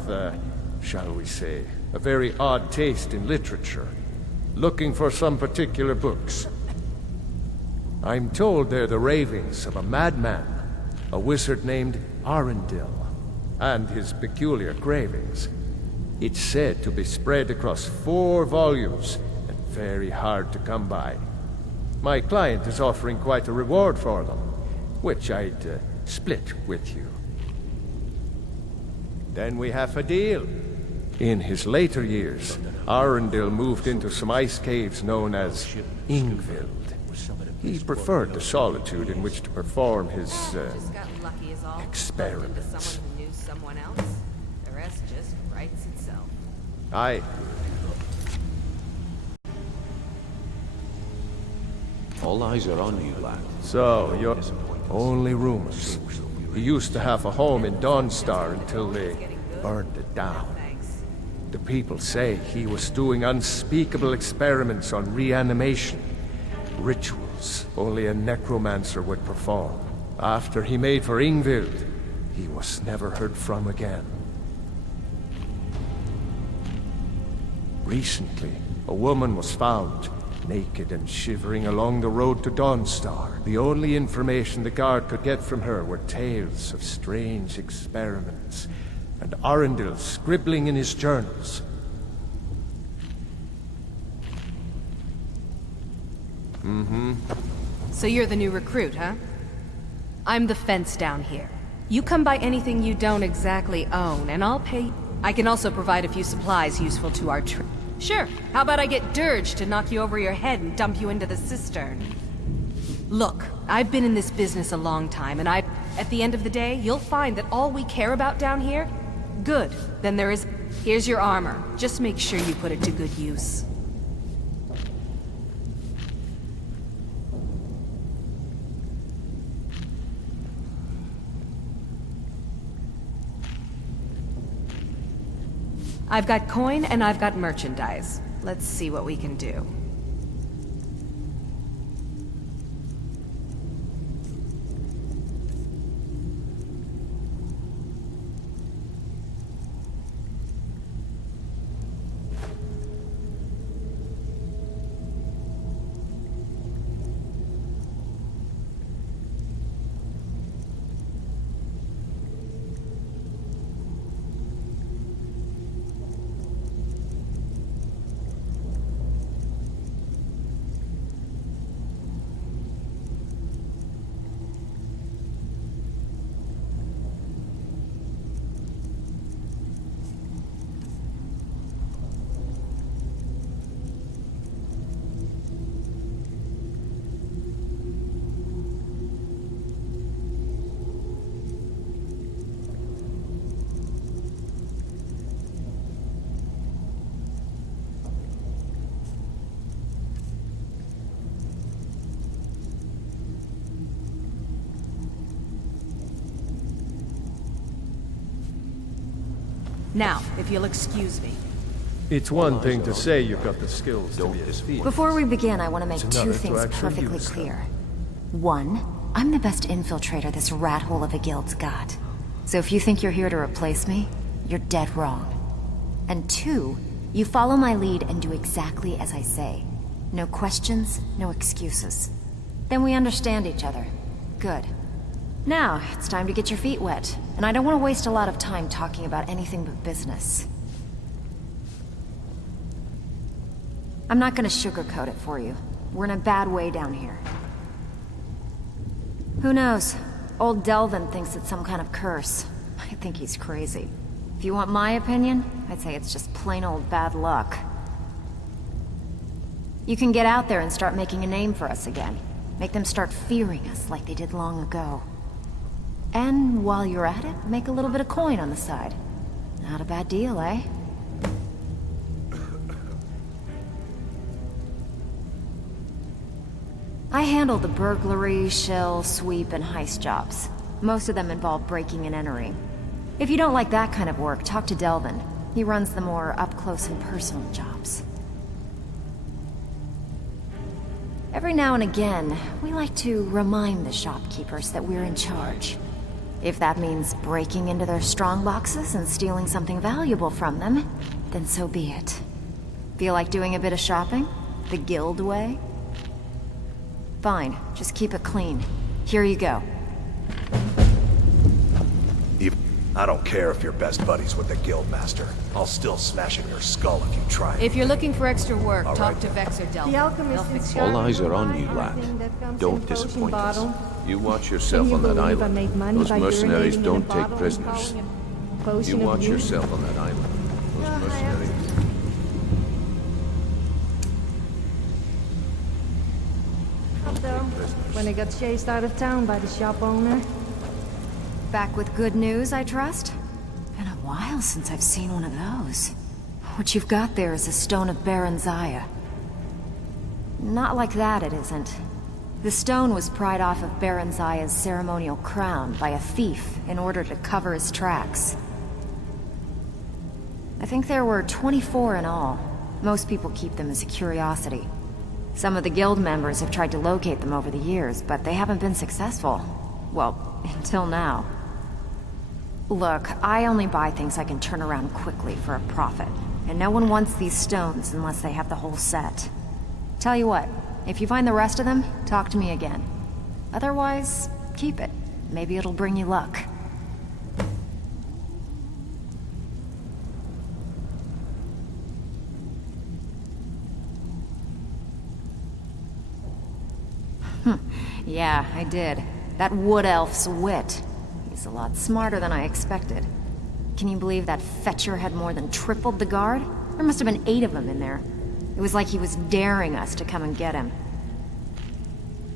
shall we say, a very odd taste in literature, looking for some particular books. I'm told they're the ravings of a madman, a wizard named Arundel, and his peculiar cravings. It's said to be spread across 4 volumes, and very hard to come by. My client is offering quite a reward for them, which I'd split with you. Then we have a deal. In his later years, Arundel moved into some ice caves known as Ingvild. He preferred the solitude in which to perform his experiments. The rest just writes itself. All eyes are on you, lad. So, you're only rumors. He used to have a home in Dawnstar until they burned it down. The people say he was doing unspeakable experiments on reanimation. Rituals only a necromancer would perform. After he made for Ingvild, he was never heard from again. Recently, a woman was found, naked and shivering along the road to Dawnstar. The only information the guard could get from her were tales of strange experiments, and Arundel scribbling in his journals. So you're the new recruit, huh? I'm the fence down here. You come by anything you don't exactly own, and I'll pay. I can also provide a few supplies useful to our trip. Sure, how about I get Dirge to knock you over your head and dump you into the cistern? Look, I've been in this business a long time, and at the end of the day, you'll find that all we care about down here, good. Then there is, here's your armor. Just make sure you put it to good use. I've got coin and I've got merchandise. Let's see what we can do. Now, if you'll excuse me. It's one thing to say you've got the skills to be a thief. Before we begin, I want to make It's 2 another to things actually perfectly use them. clear. 1, I'm the best infiltrator this rat hole of a guild's got. So if you think you're here to replace me, you're dead wrong. And 2, you follow my lead and do exactly as I say. No questions, no excuses. Then we understand each other. Good. Now, it's time to get your feet wet, and I don't want to waste a lot of time talking about anything but business. I'm not gonna sugarcoat it for you. We're in a bad way down here. Who knows? Old Delvin thinks it's some kind of curse. I think he's crazy. If you want my opinion, I'd say it's just plain old bad luck. You can get out there and start making a name for us again. Make them start fearing us like they did long ago. And while you're at it, make a little bit of coin on the side. Not a bad deal, eh? I handle the burglary, shell, sweep, and heist jobs. Most of them involve breaking and entering. If you don't like that kind of work, talk to Delvin. He runs the more up-close and personal jobs. Every now and again, we like to remind the shopkeepers that we're in charge. If that means breaking into their strong boxes and stealing something valuable from them, then so be it. Feel like doing a bit of shopping? The guild way? Fine, just keep it clean. Here you go. I don't care if you're best buddies with the guildmaster. I'll still smash in your skull if you try. If you're looking for extra work, All talk right, to Vex or Delphi. The alchemist in Skyrim All eyes are on you, provides lad. everything that comes Don't in potion disappoint us. bottle. You watch yourself Can on that believe I island. make money Those by mercenaries urinating in a don't take bottle and prisoners. calling it potion You of watch youth? yourself on that island. Those mercenaries... Though, when I got chased out of town by the shop owner. Back with good news, I trust? Been a while since I've seen one of those. What you've got there is a stone of Baron Zaya. Not like that, it isn't. The stone was pried off of Baron Zaya's ceremonial crown by a thief in order to cover his tracks. I think there were 24 in all. Most people keep them as a curiosity. Some of the guild members have tried to locate them over the years, but they haven't been successful. Well, until now. Look, I only buy things I can turn around quickly for a profit. And no one wants these stones unless they have the whole set. Tell you what, if you find the rest of them, talk to me again. Otherwise, keep it. Maybe it'll bring you luck. Yeah, I did. That wood elf's wit. He's a lot smarter than I expected. Can you believe that fetcher had more than tripled the guard? There must have been 8 of them in there. It was like he was daring us to come and get him.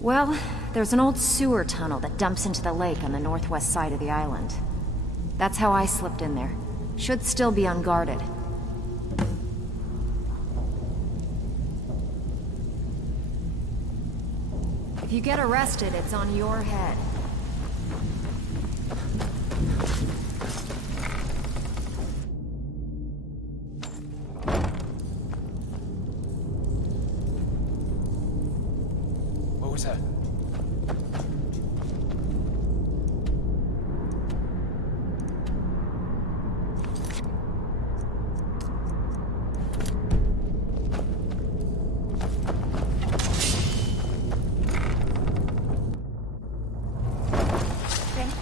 Well, there's an old sewer tunnel that dumps into the lake on the northwest side of the island. That's how I slipped in there. Should still be unguarded. If you get arrested, it's on your head. What was that?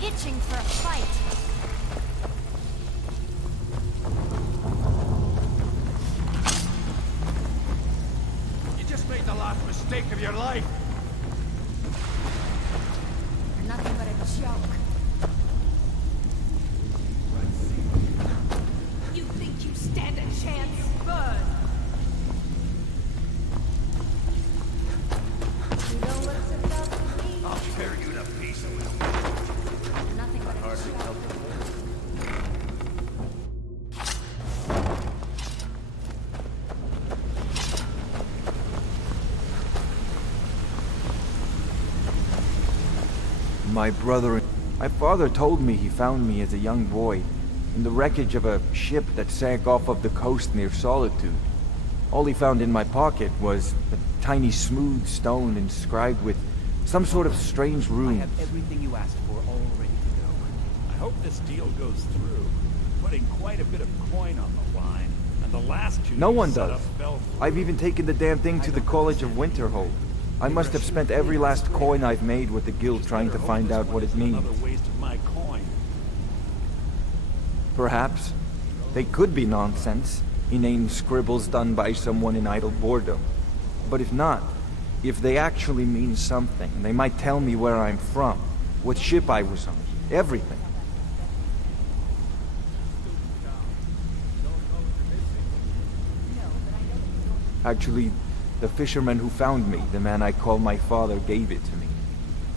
Itching for a fight. You just made the last mistake of your life. You're nothing but a joke. You think you stand a chance? Burn. You don't listen up to me. I'll tear you to pieces. Nothing but a Hardly joke. helped. My brother... My father told me he found me as a young boy in the wreckage of a ship that sank off of the coast near Solitude. All he found in my pocket was a tiny smooth stone inscribed with some sort of strange rune. I have everything you asked for all ready to go. I hope this deal goes through. Putting quite a bit of coin on the line, and the last 2 No one set does. up fell through. I've even taken the damn thing to the College of Winterhold. I must have spent every last coin I've made with the guild trying to find out what it means. Another waste of my coin. Perhaps. They could be nonsense. Inane scribbles done by someone in idle boredom. But if not, if they actually mean something, they might tell me where I'm from, what ship I was on, everything. Actually, the fisherman who found me, the man I call my father, gave it to me.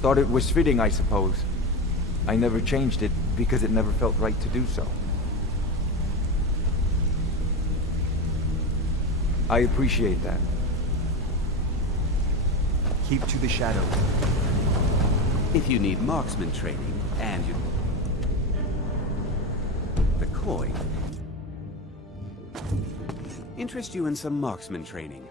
Thought it was fitting, I suppose. I never changed it because it never felt right to do so. I appreciate that. Keep to the shadow. If you need marksman training, and you... the coin... interest you in some marksman training.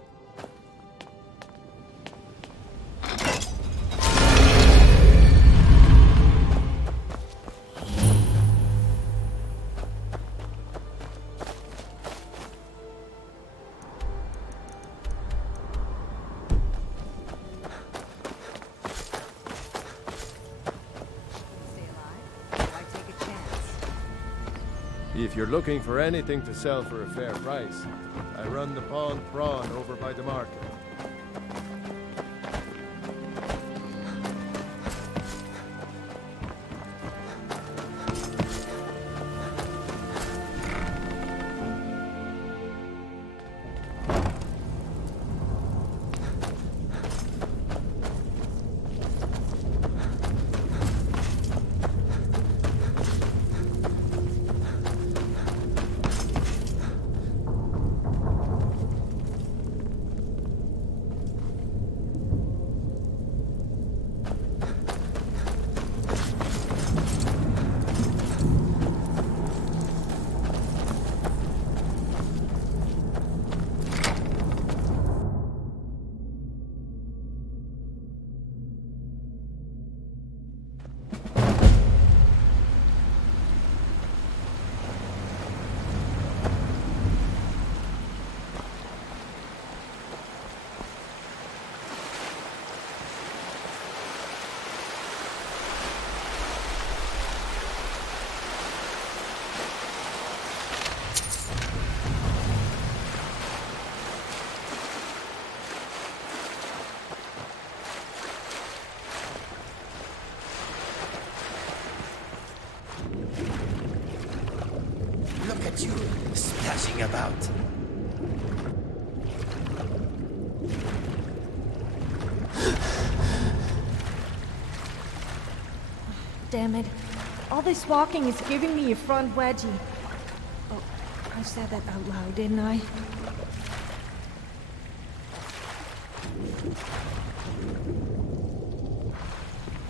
If you're looking for anything to sell for a fair price, I run the pawned prawn over by the market. Look at you, splashing about. Damn it. All this walking is giving me a front wedgie. Oh, I said that out loud, didn't I?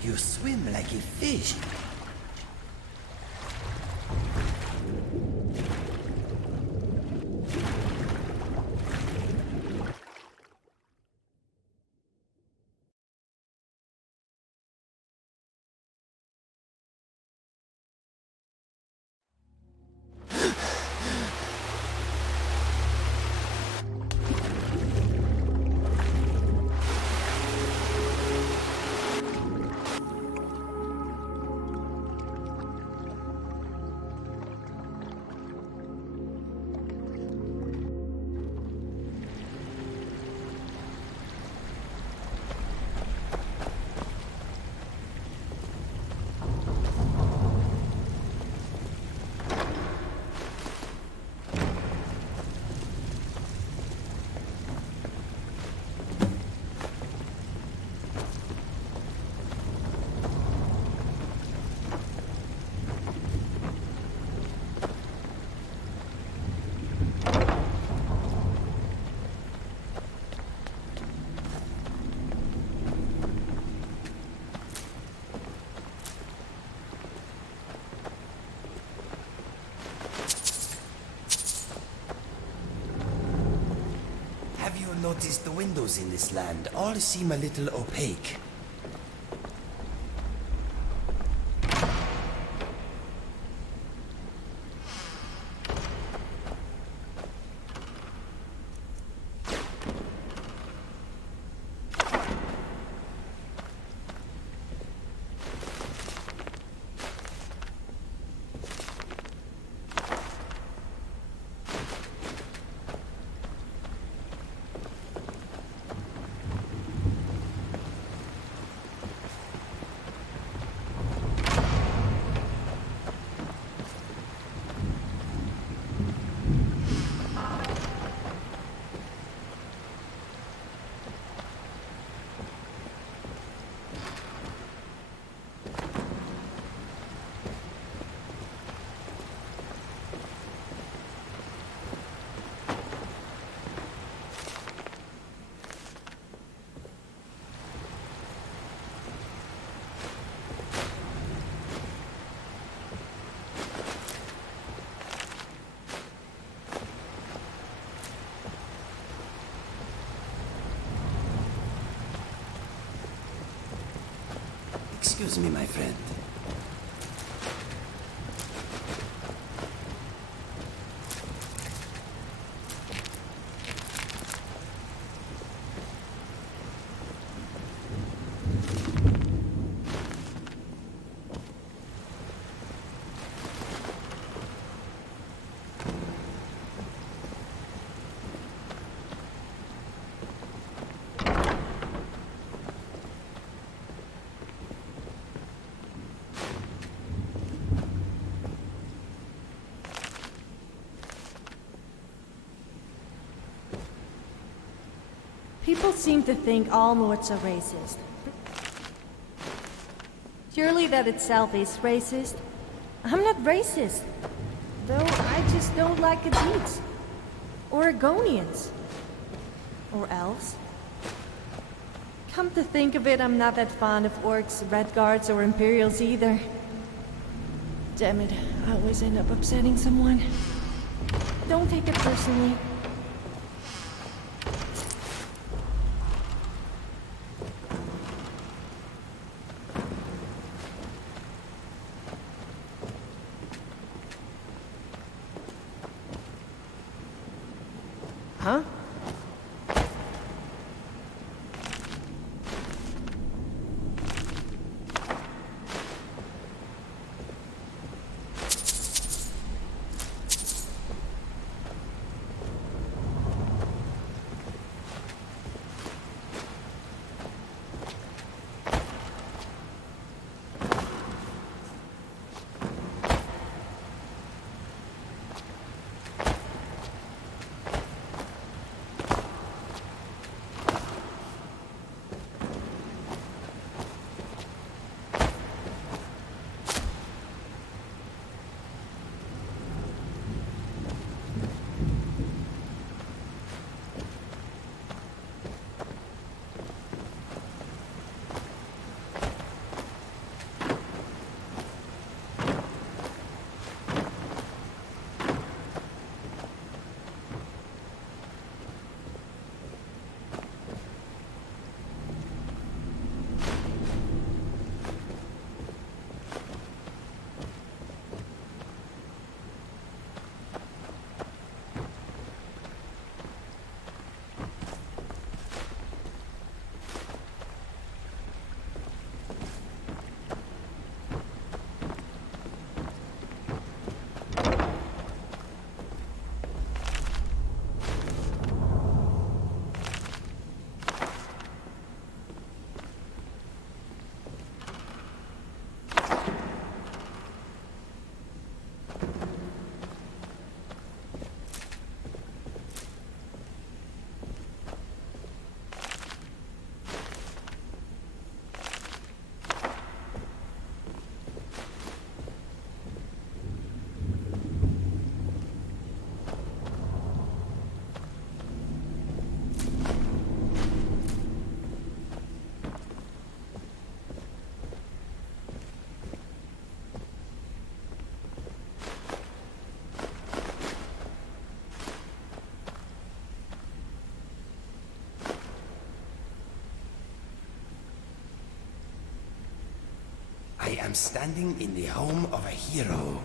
You swim like a fish. Have you noticed the windows in this land all seem a little opaque? Excuse me, my friend. People seem to think all Nords are racist. Surely that itself is racist. I'm not racist. Though I just don't like Khadits. Or Argonians. Or elves. Come to think of it, I'm not that fond of orcs, red guards, or Imperials either. Damn it, I always end up upsetting someone. Don't take it personally. Huh? I am standing in the home of a hero.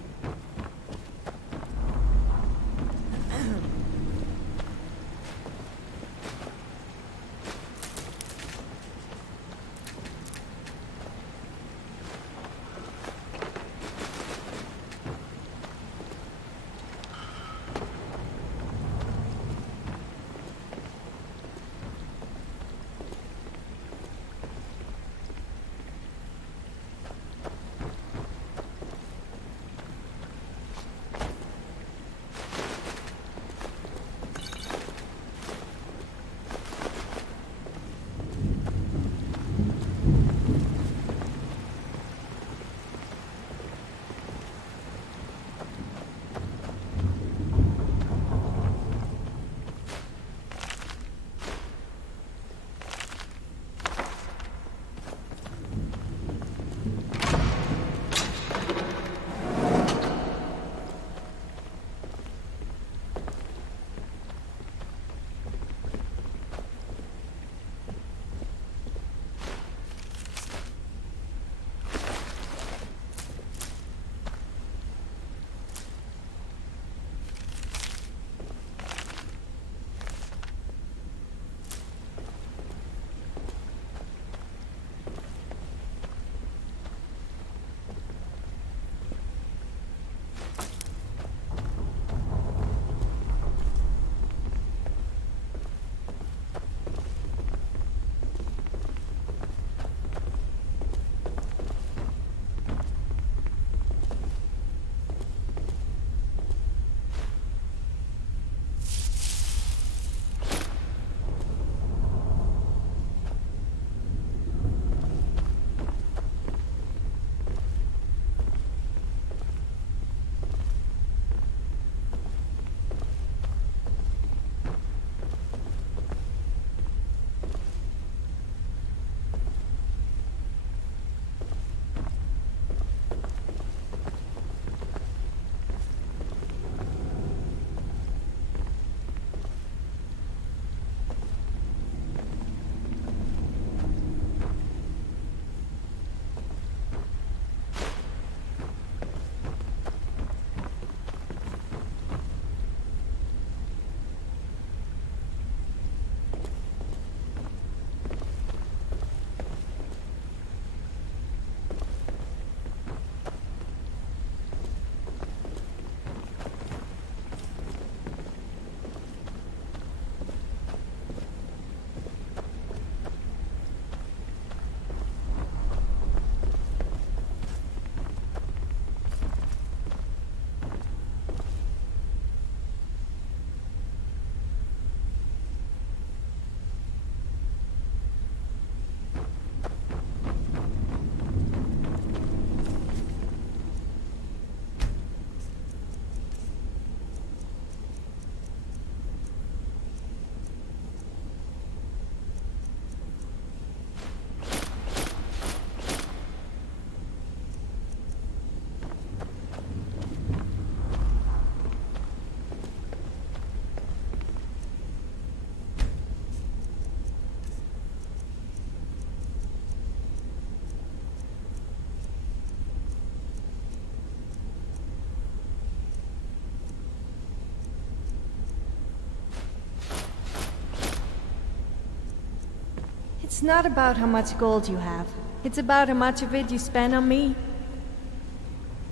It's not about how much gold you have. It's about how much of it you spend on me.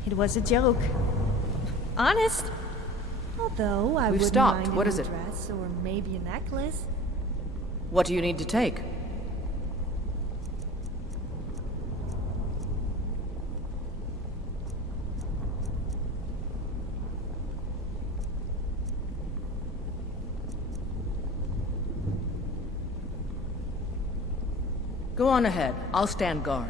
It was a joke. Honest. Although I We've wouldn't stopped. mind What a is new it? dress or maybe a necklace. What do you need to take? Go on ahead. I'll stand guard.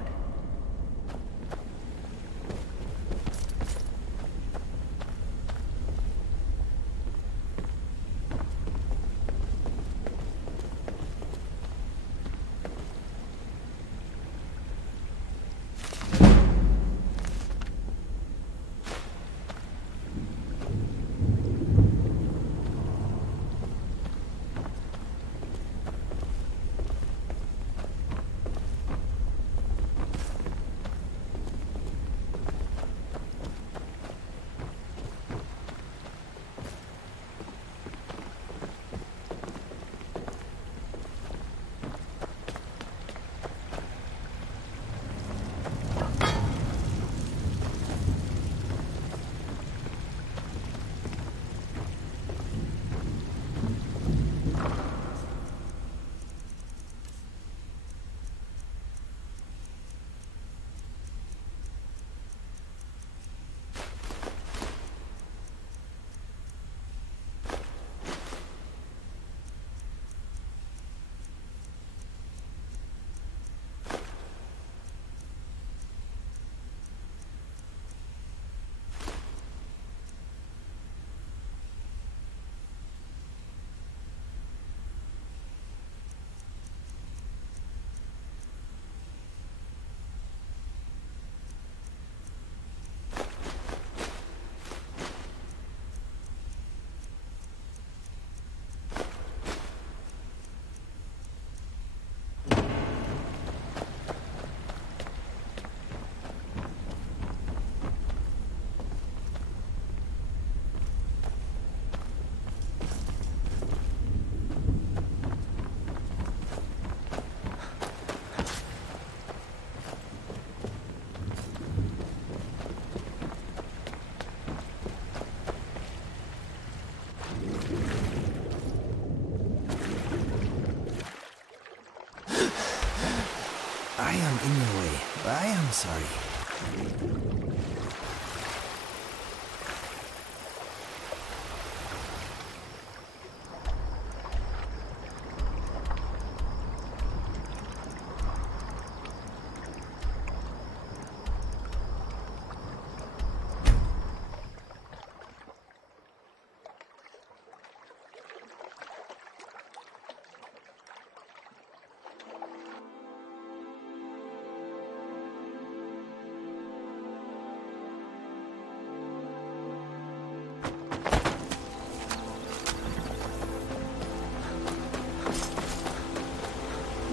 I am in your way. I am sorry.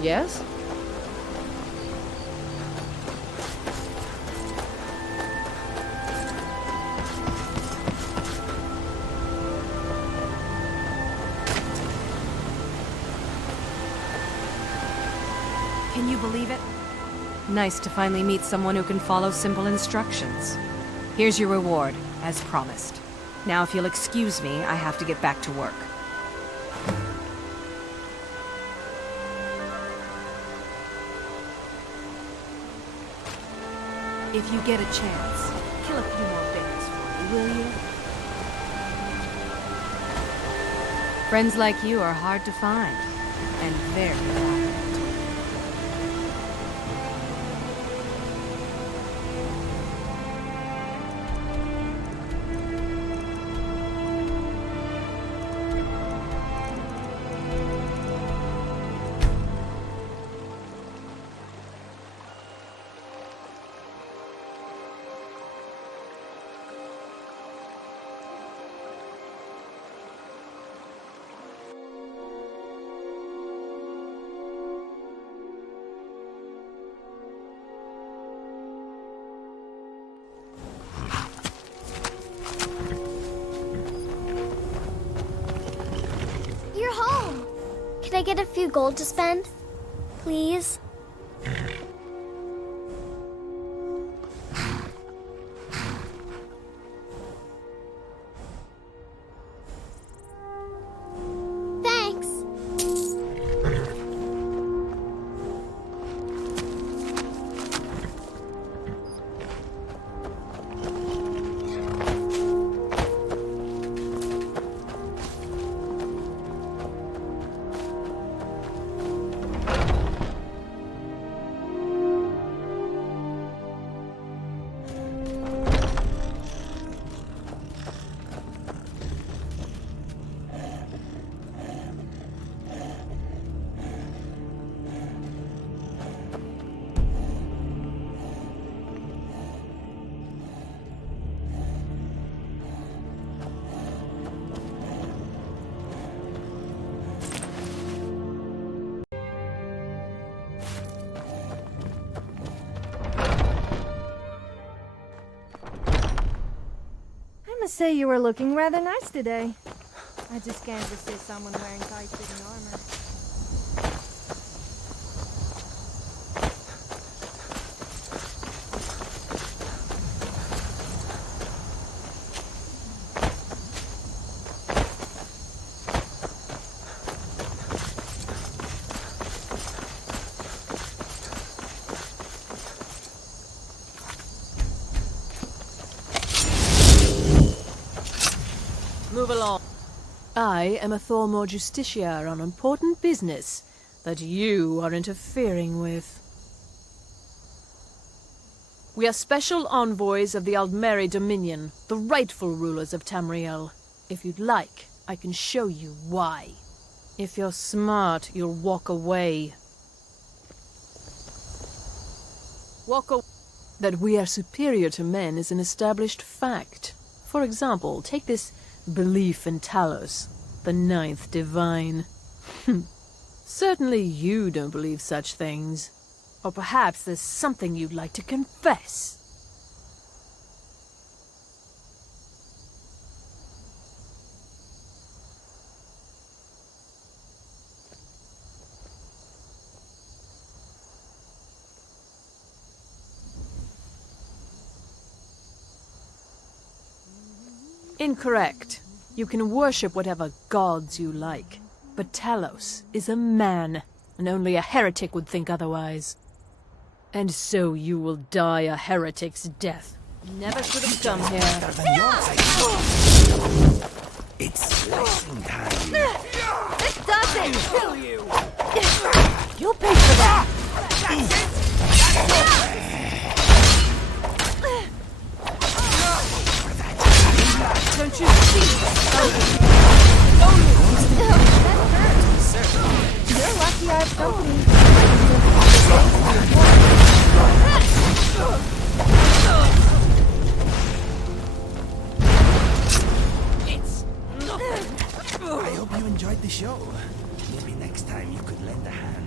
Yes? Can you believe it? Nice to finally meet someone who can follow simple instructions. Here's your reward, as promised. Now if you'll excuse me, I have to get back to work. If you get a chance, kill a few more bears for me, will you? Friends like you are hard to find, and very valuable. You're home! Can I get a few gold to spend? Please? Thanks. I must say you were looking rather nice today. I just can't resist someone wearing tight-fitting armor. Move along. I am a Thormore Justiciar on important business that you are interfering with. We are special envoys of the Aldmeri Dominion, the rightful rulers of Tamriel. If you'd like, I can show you why. If you're smart, you'll walk away. Walk away. That we are superior to men is an established fact. For example, take this belief in Talos, the ninth divine. Certainly you don't believe such things. Or perhaps there's something you'd like to confess. Incorrect. You can worship whatever gods you like. But Talos is a man, and only a heretic would think otherwise. And so you will die a heretic's death. Never should have come here. It's slicing time. This does it! Kill you! You'll pay for that! Don't you see? You're lucky I have company. It's nothing. I hope you enjoyed the show. Maybe next time you could lend a hand.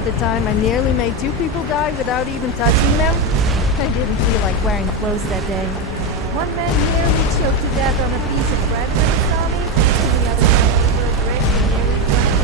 about the time I nearly made 2 people die without even touching them? I didn't feel like wearing clothes that day. One man nearly choked to death on a piece of bread when he saw me, and the other fell over a brick and nearly drowned.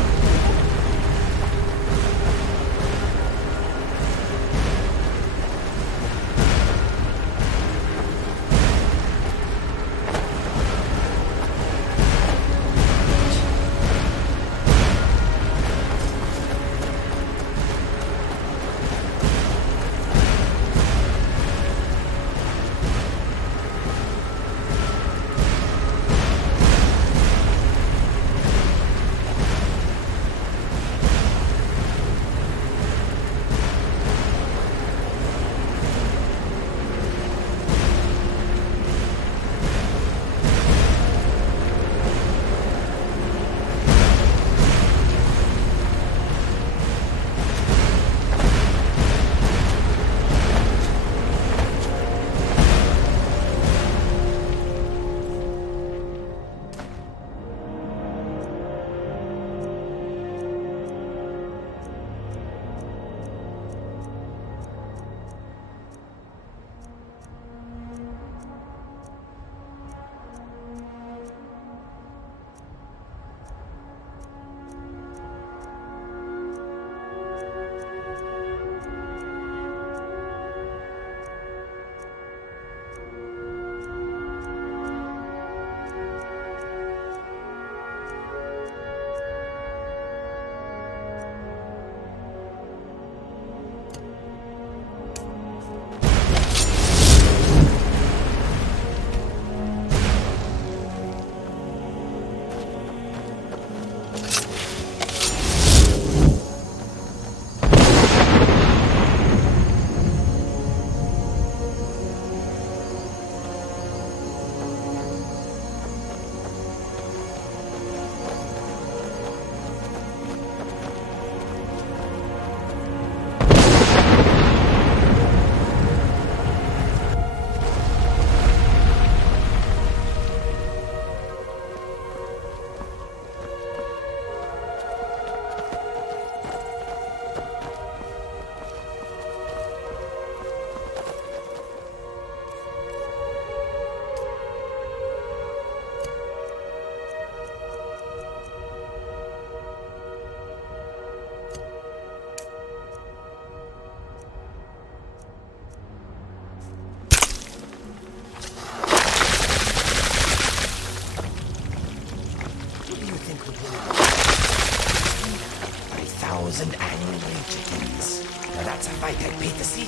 Angry chickens. Now that's a fight I'd pay to see.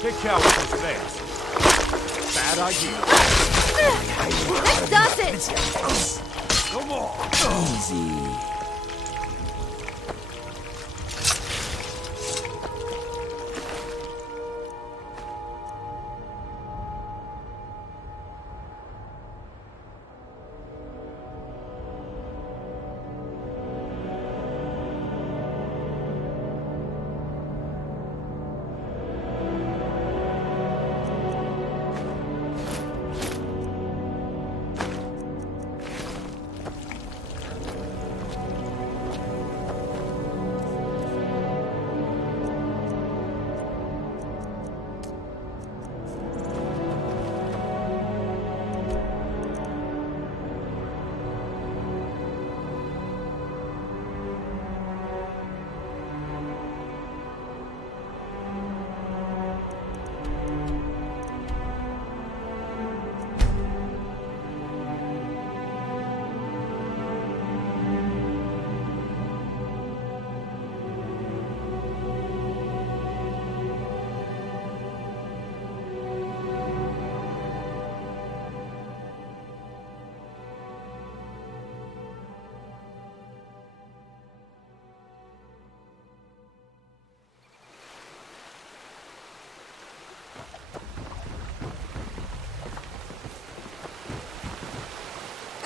Kick out with his face. Bad idea. This does it! Come on! Easy.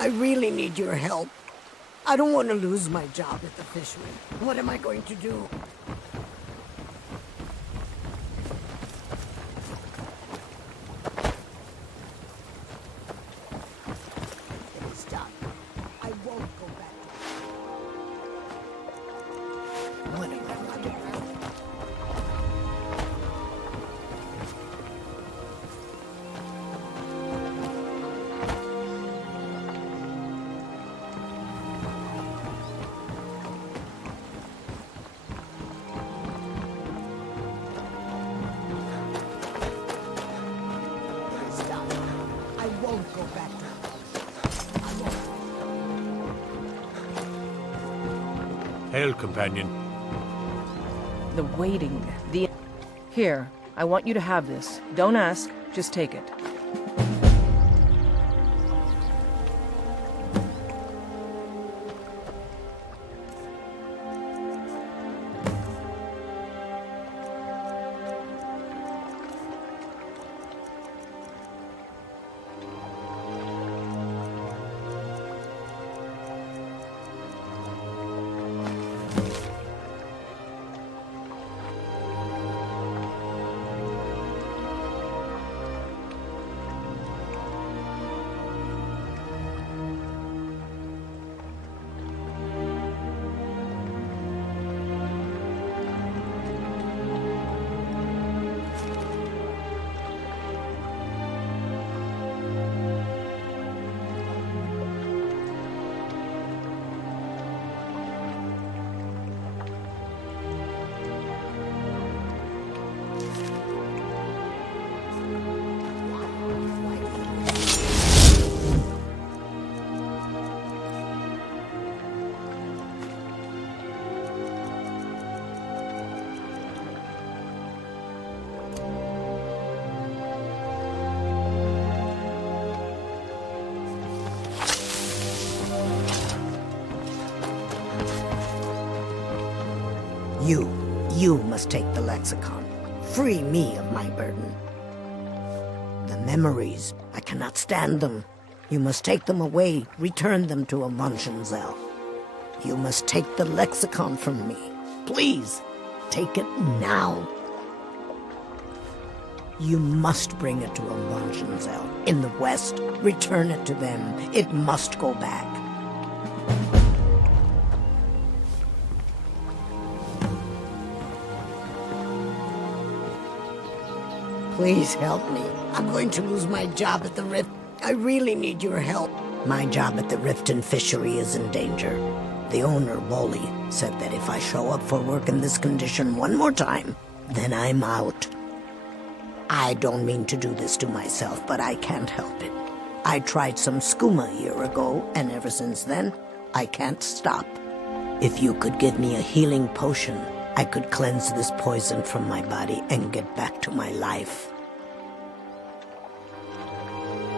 I really need your help. I don't want to lose my job at the fishery. What am I going to do? It is done. I won't go back. What am I going to do? I won't go back to Hail, companion. The waiting, the... Here, I want you to have this. Don't ask, just take it. You must take the lexicon. Free me of my burden. The memories, I cannot stand them. You must take them away, return them to Avanshenzell. You must take the lexicon from me. Please, take it now. You must bring it to Avanshenzell. In the west, return it to them. It must go back. Please help me. I'm going to lose my job at the Rift. I really need your help. My job at the Riften Fishery is in danger. The owner, Wally, said that if I show up for work in this condition one more time, then I'm out. I don't mean to do this to myself, but I can't help it. I tried some skooma a year ago, and ever since then, I can't stop. If you could give me a healing potion, I could cleanse this poison from my body and get back to my life.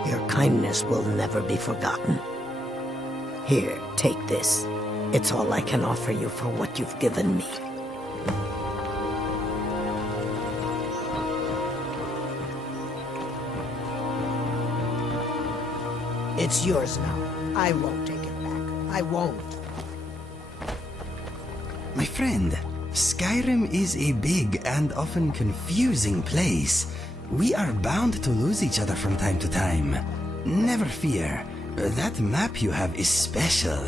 Your kindness will never be forgotten. Here, take this. It's all I can offer you for what you've given me. It's yours now. I won't take it back. I won't. My friend, Skyrim is a big and often confusing place. We are bound to lose each other from time to time. Never fear. That map you have is special.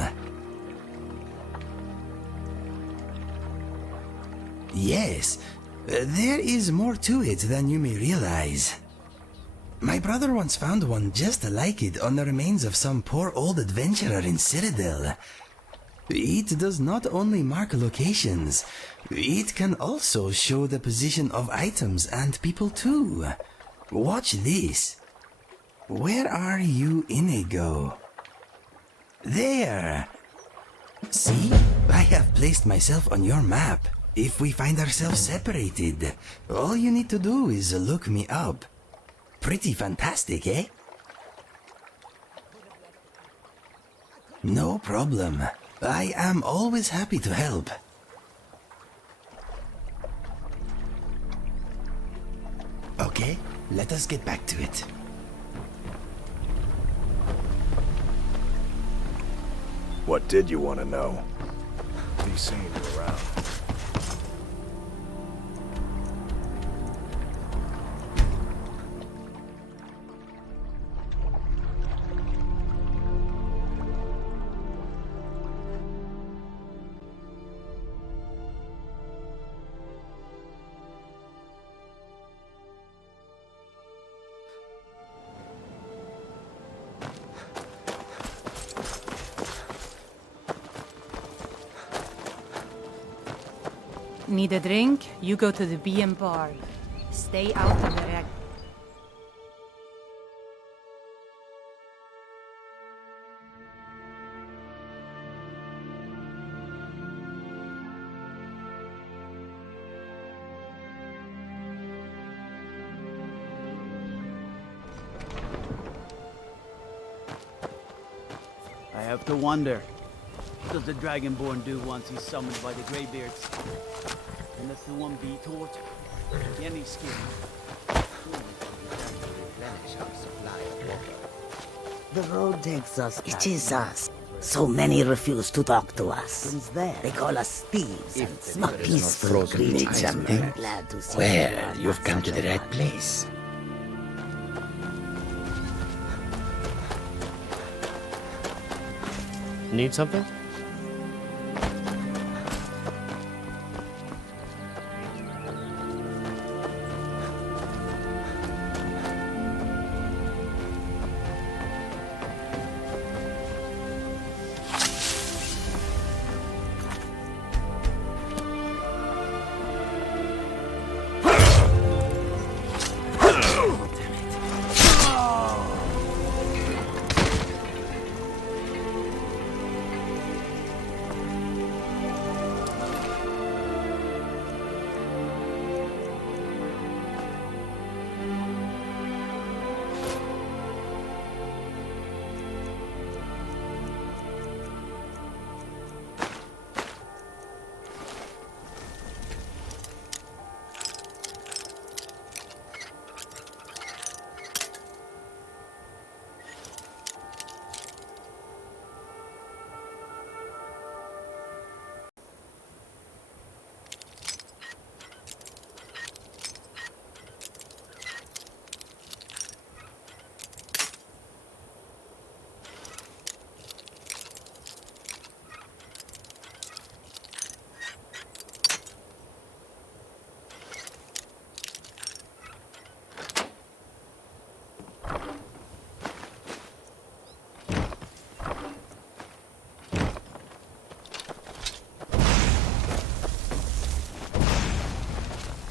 Yes, there is more to it than you may realize. My brother once found one just like it on the remains of some poor old adventurer in Citadel. It does not only mark locations, it can also show the position of items and people too. Watch this. Where are you, Inigo? There! See? I have placed myself on your map. If we find ourselves separated, all you need to do is look me up. Pretty fantastic, eh? No problem. I am always happy to help. Okay, let us get back to it. What did you want to know? Be seeing you around. Need a drink? You go to the B&B bar. Stay out of the wreck. I have to wonder, what does the Dragonborn do once he's summoned by the Greybeards? Unless the one be torch, any skin. The road takes us. It is us. So many refuse to talk to us. They call us thieves and smug peaceful creatures. I'm glad to see Well, you've come to the right place. Need something?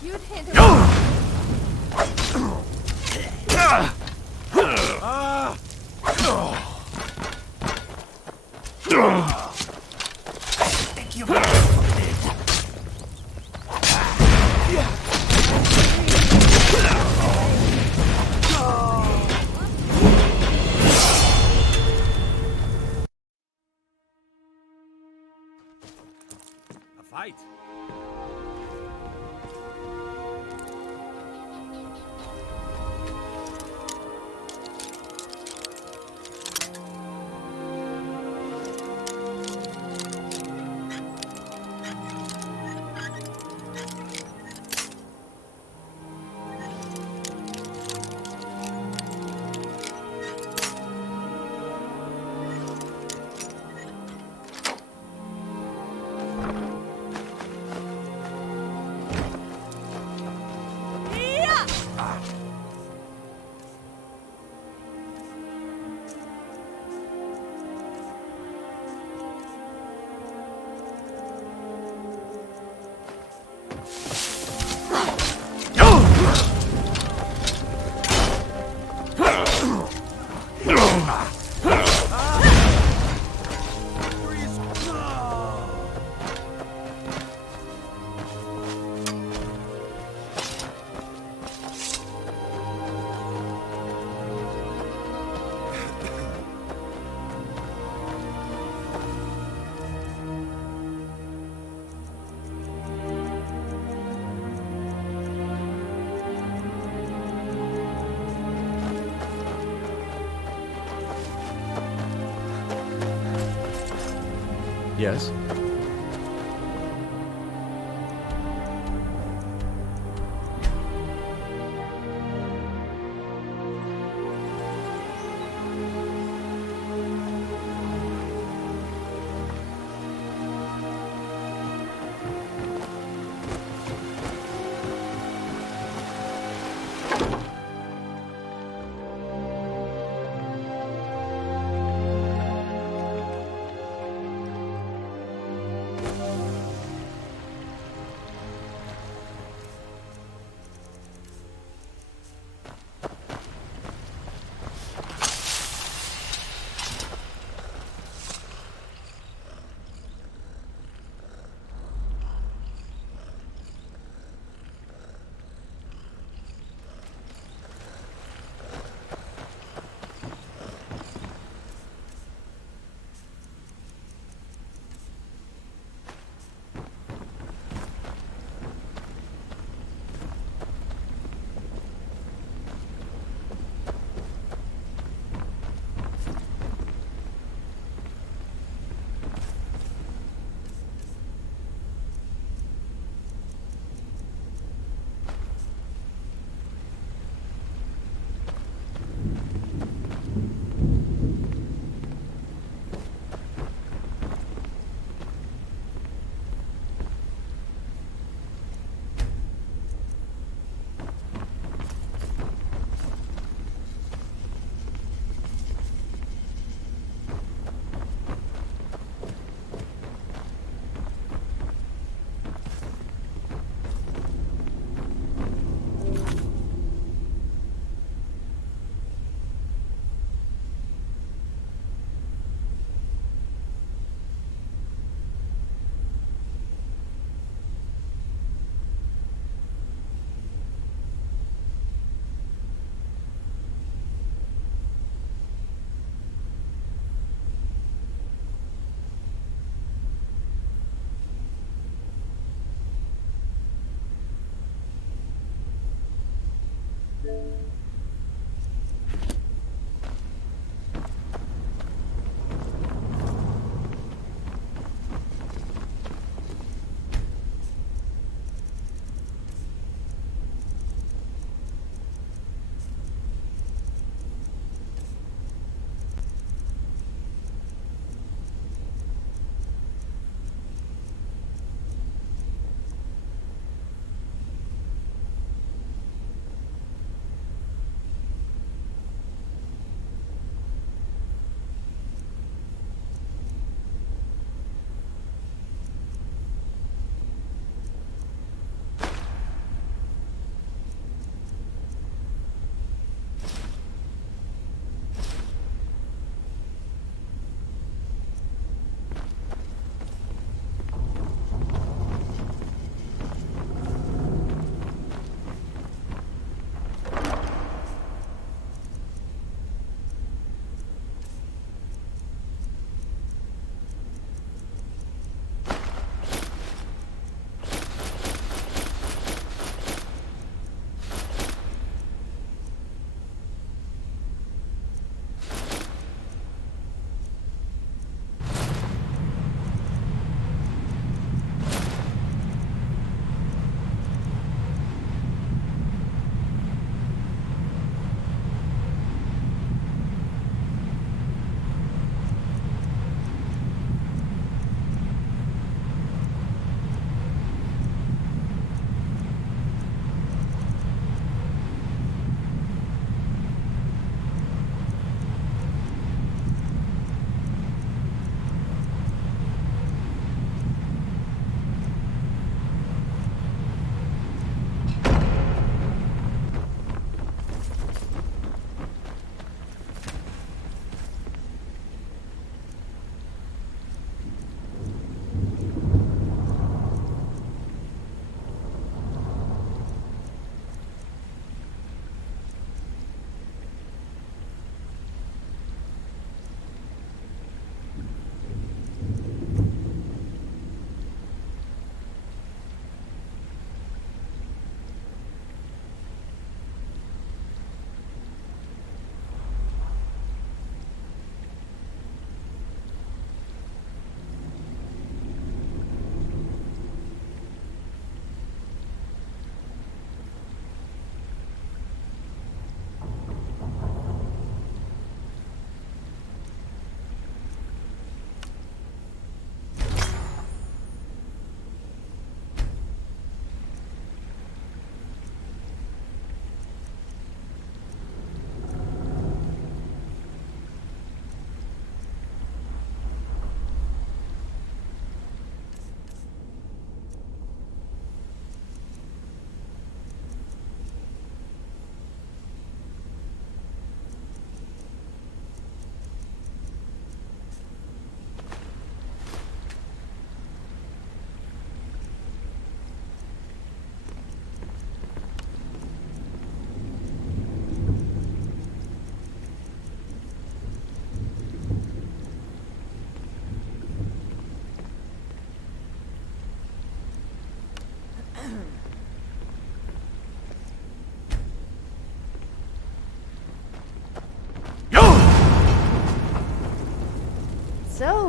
You'd handle Thank you. A fight. Yes?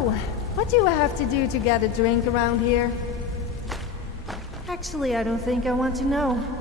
So, what do I have to do to get a drink around here? Actually, I don't think I want to know.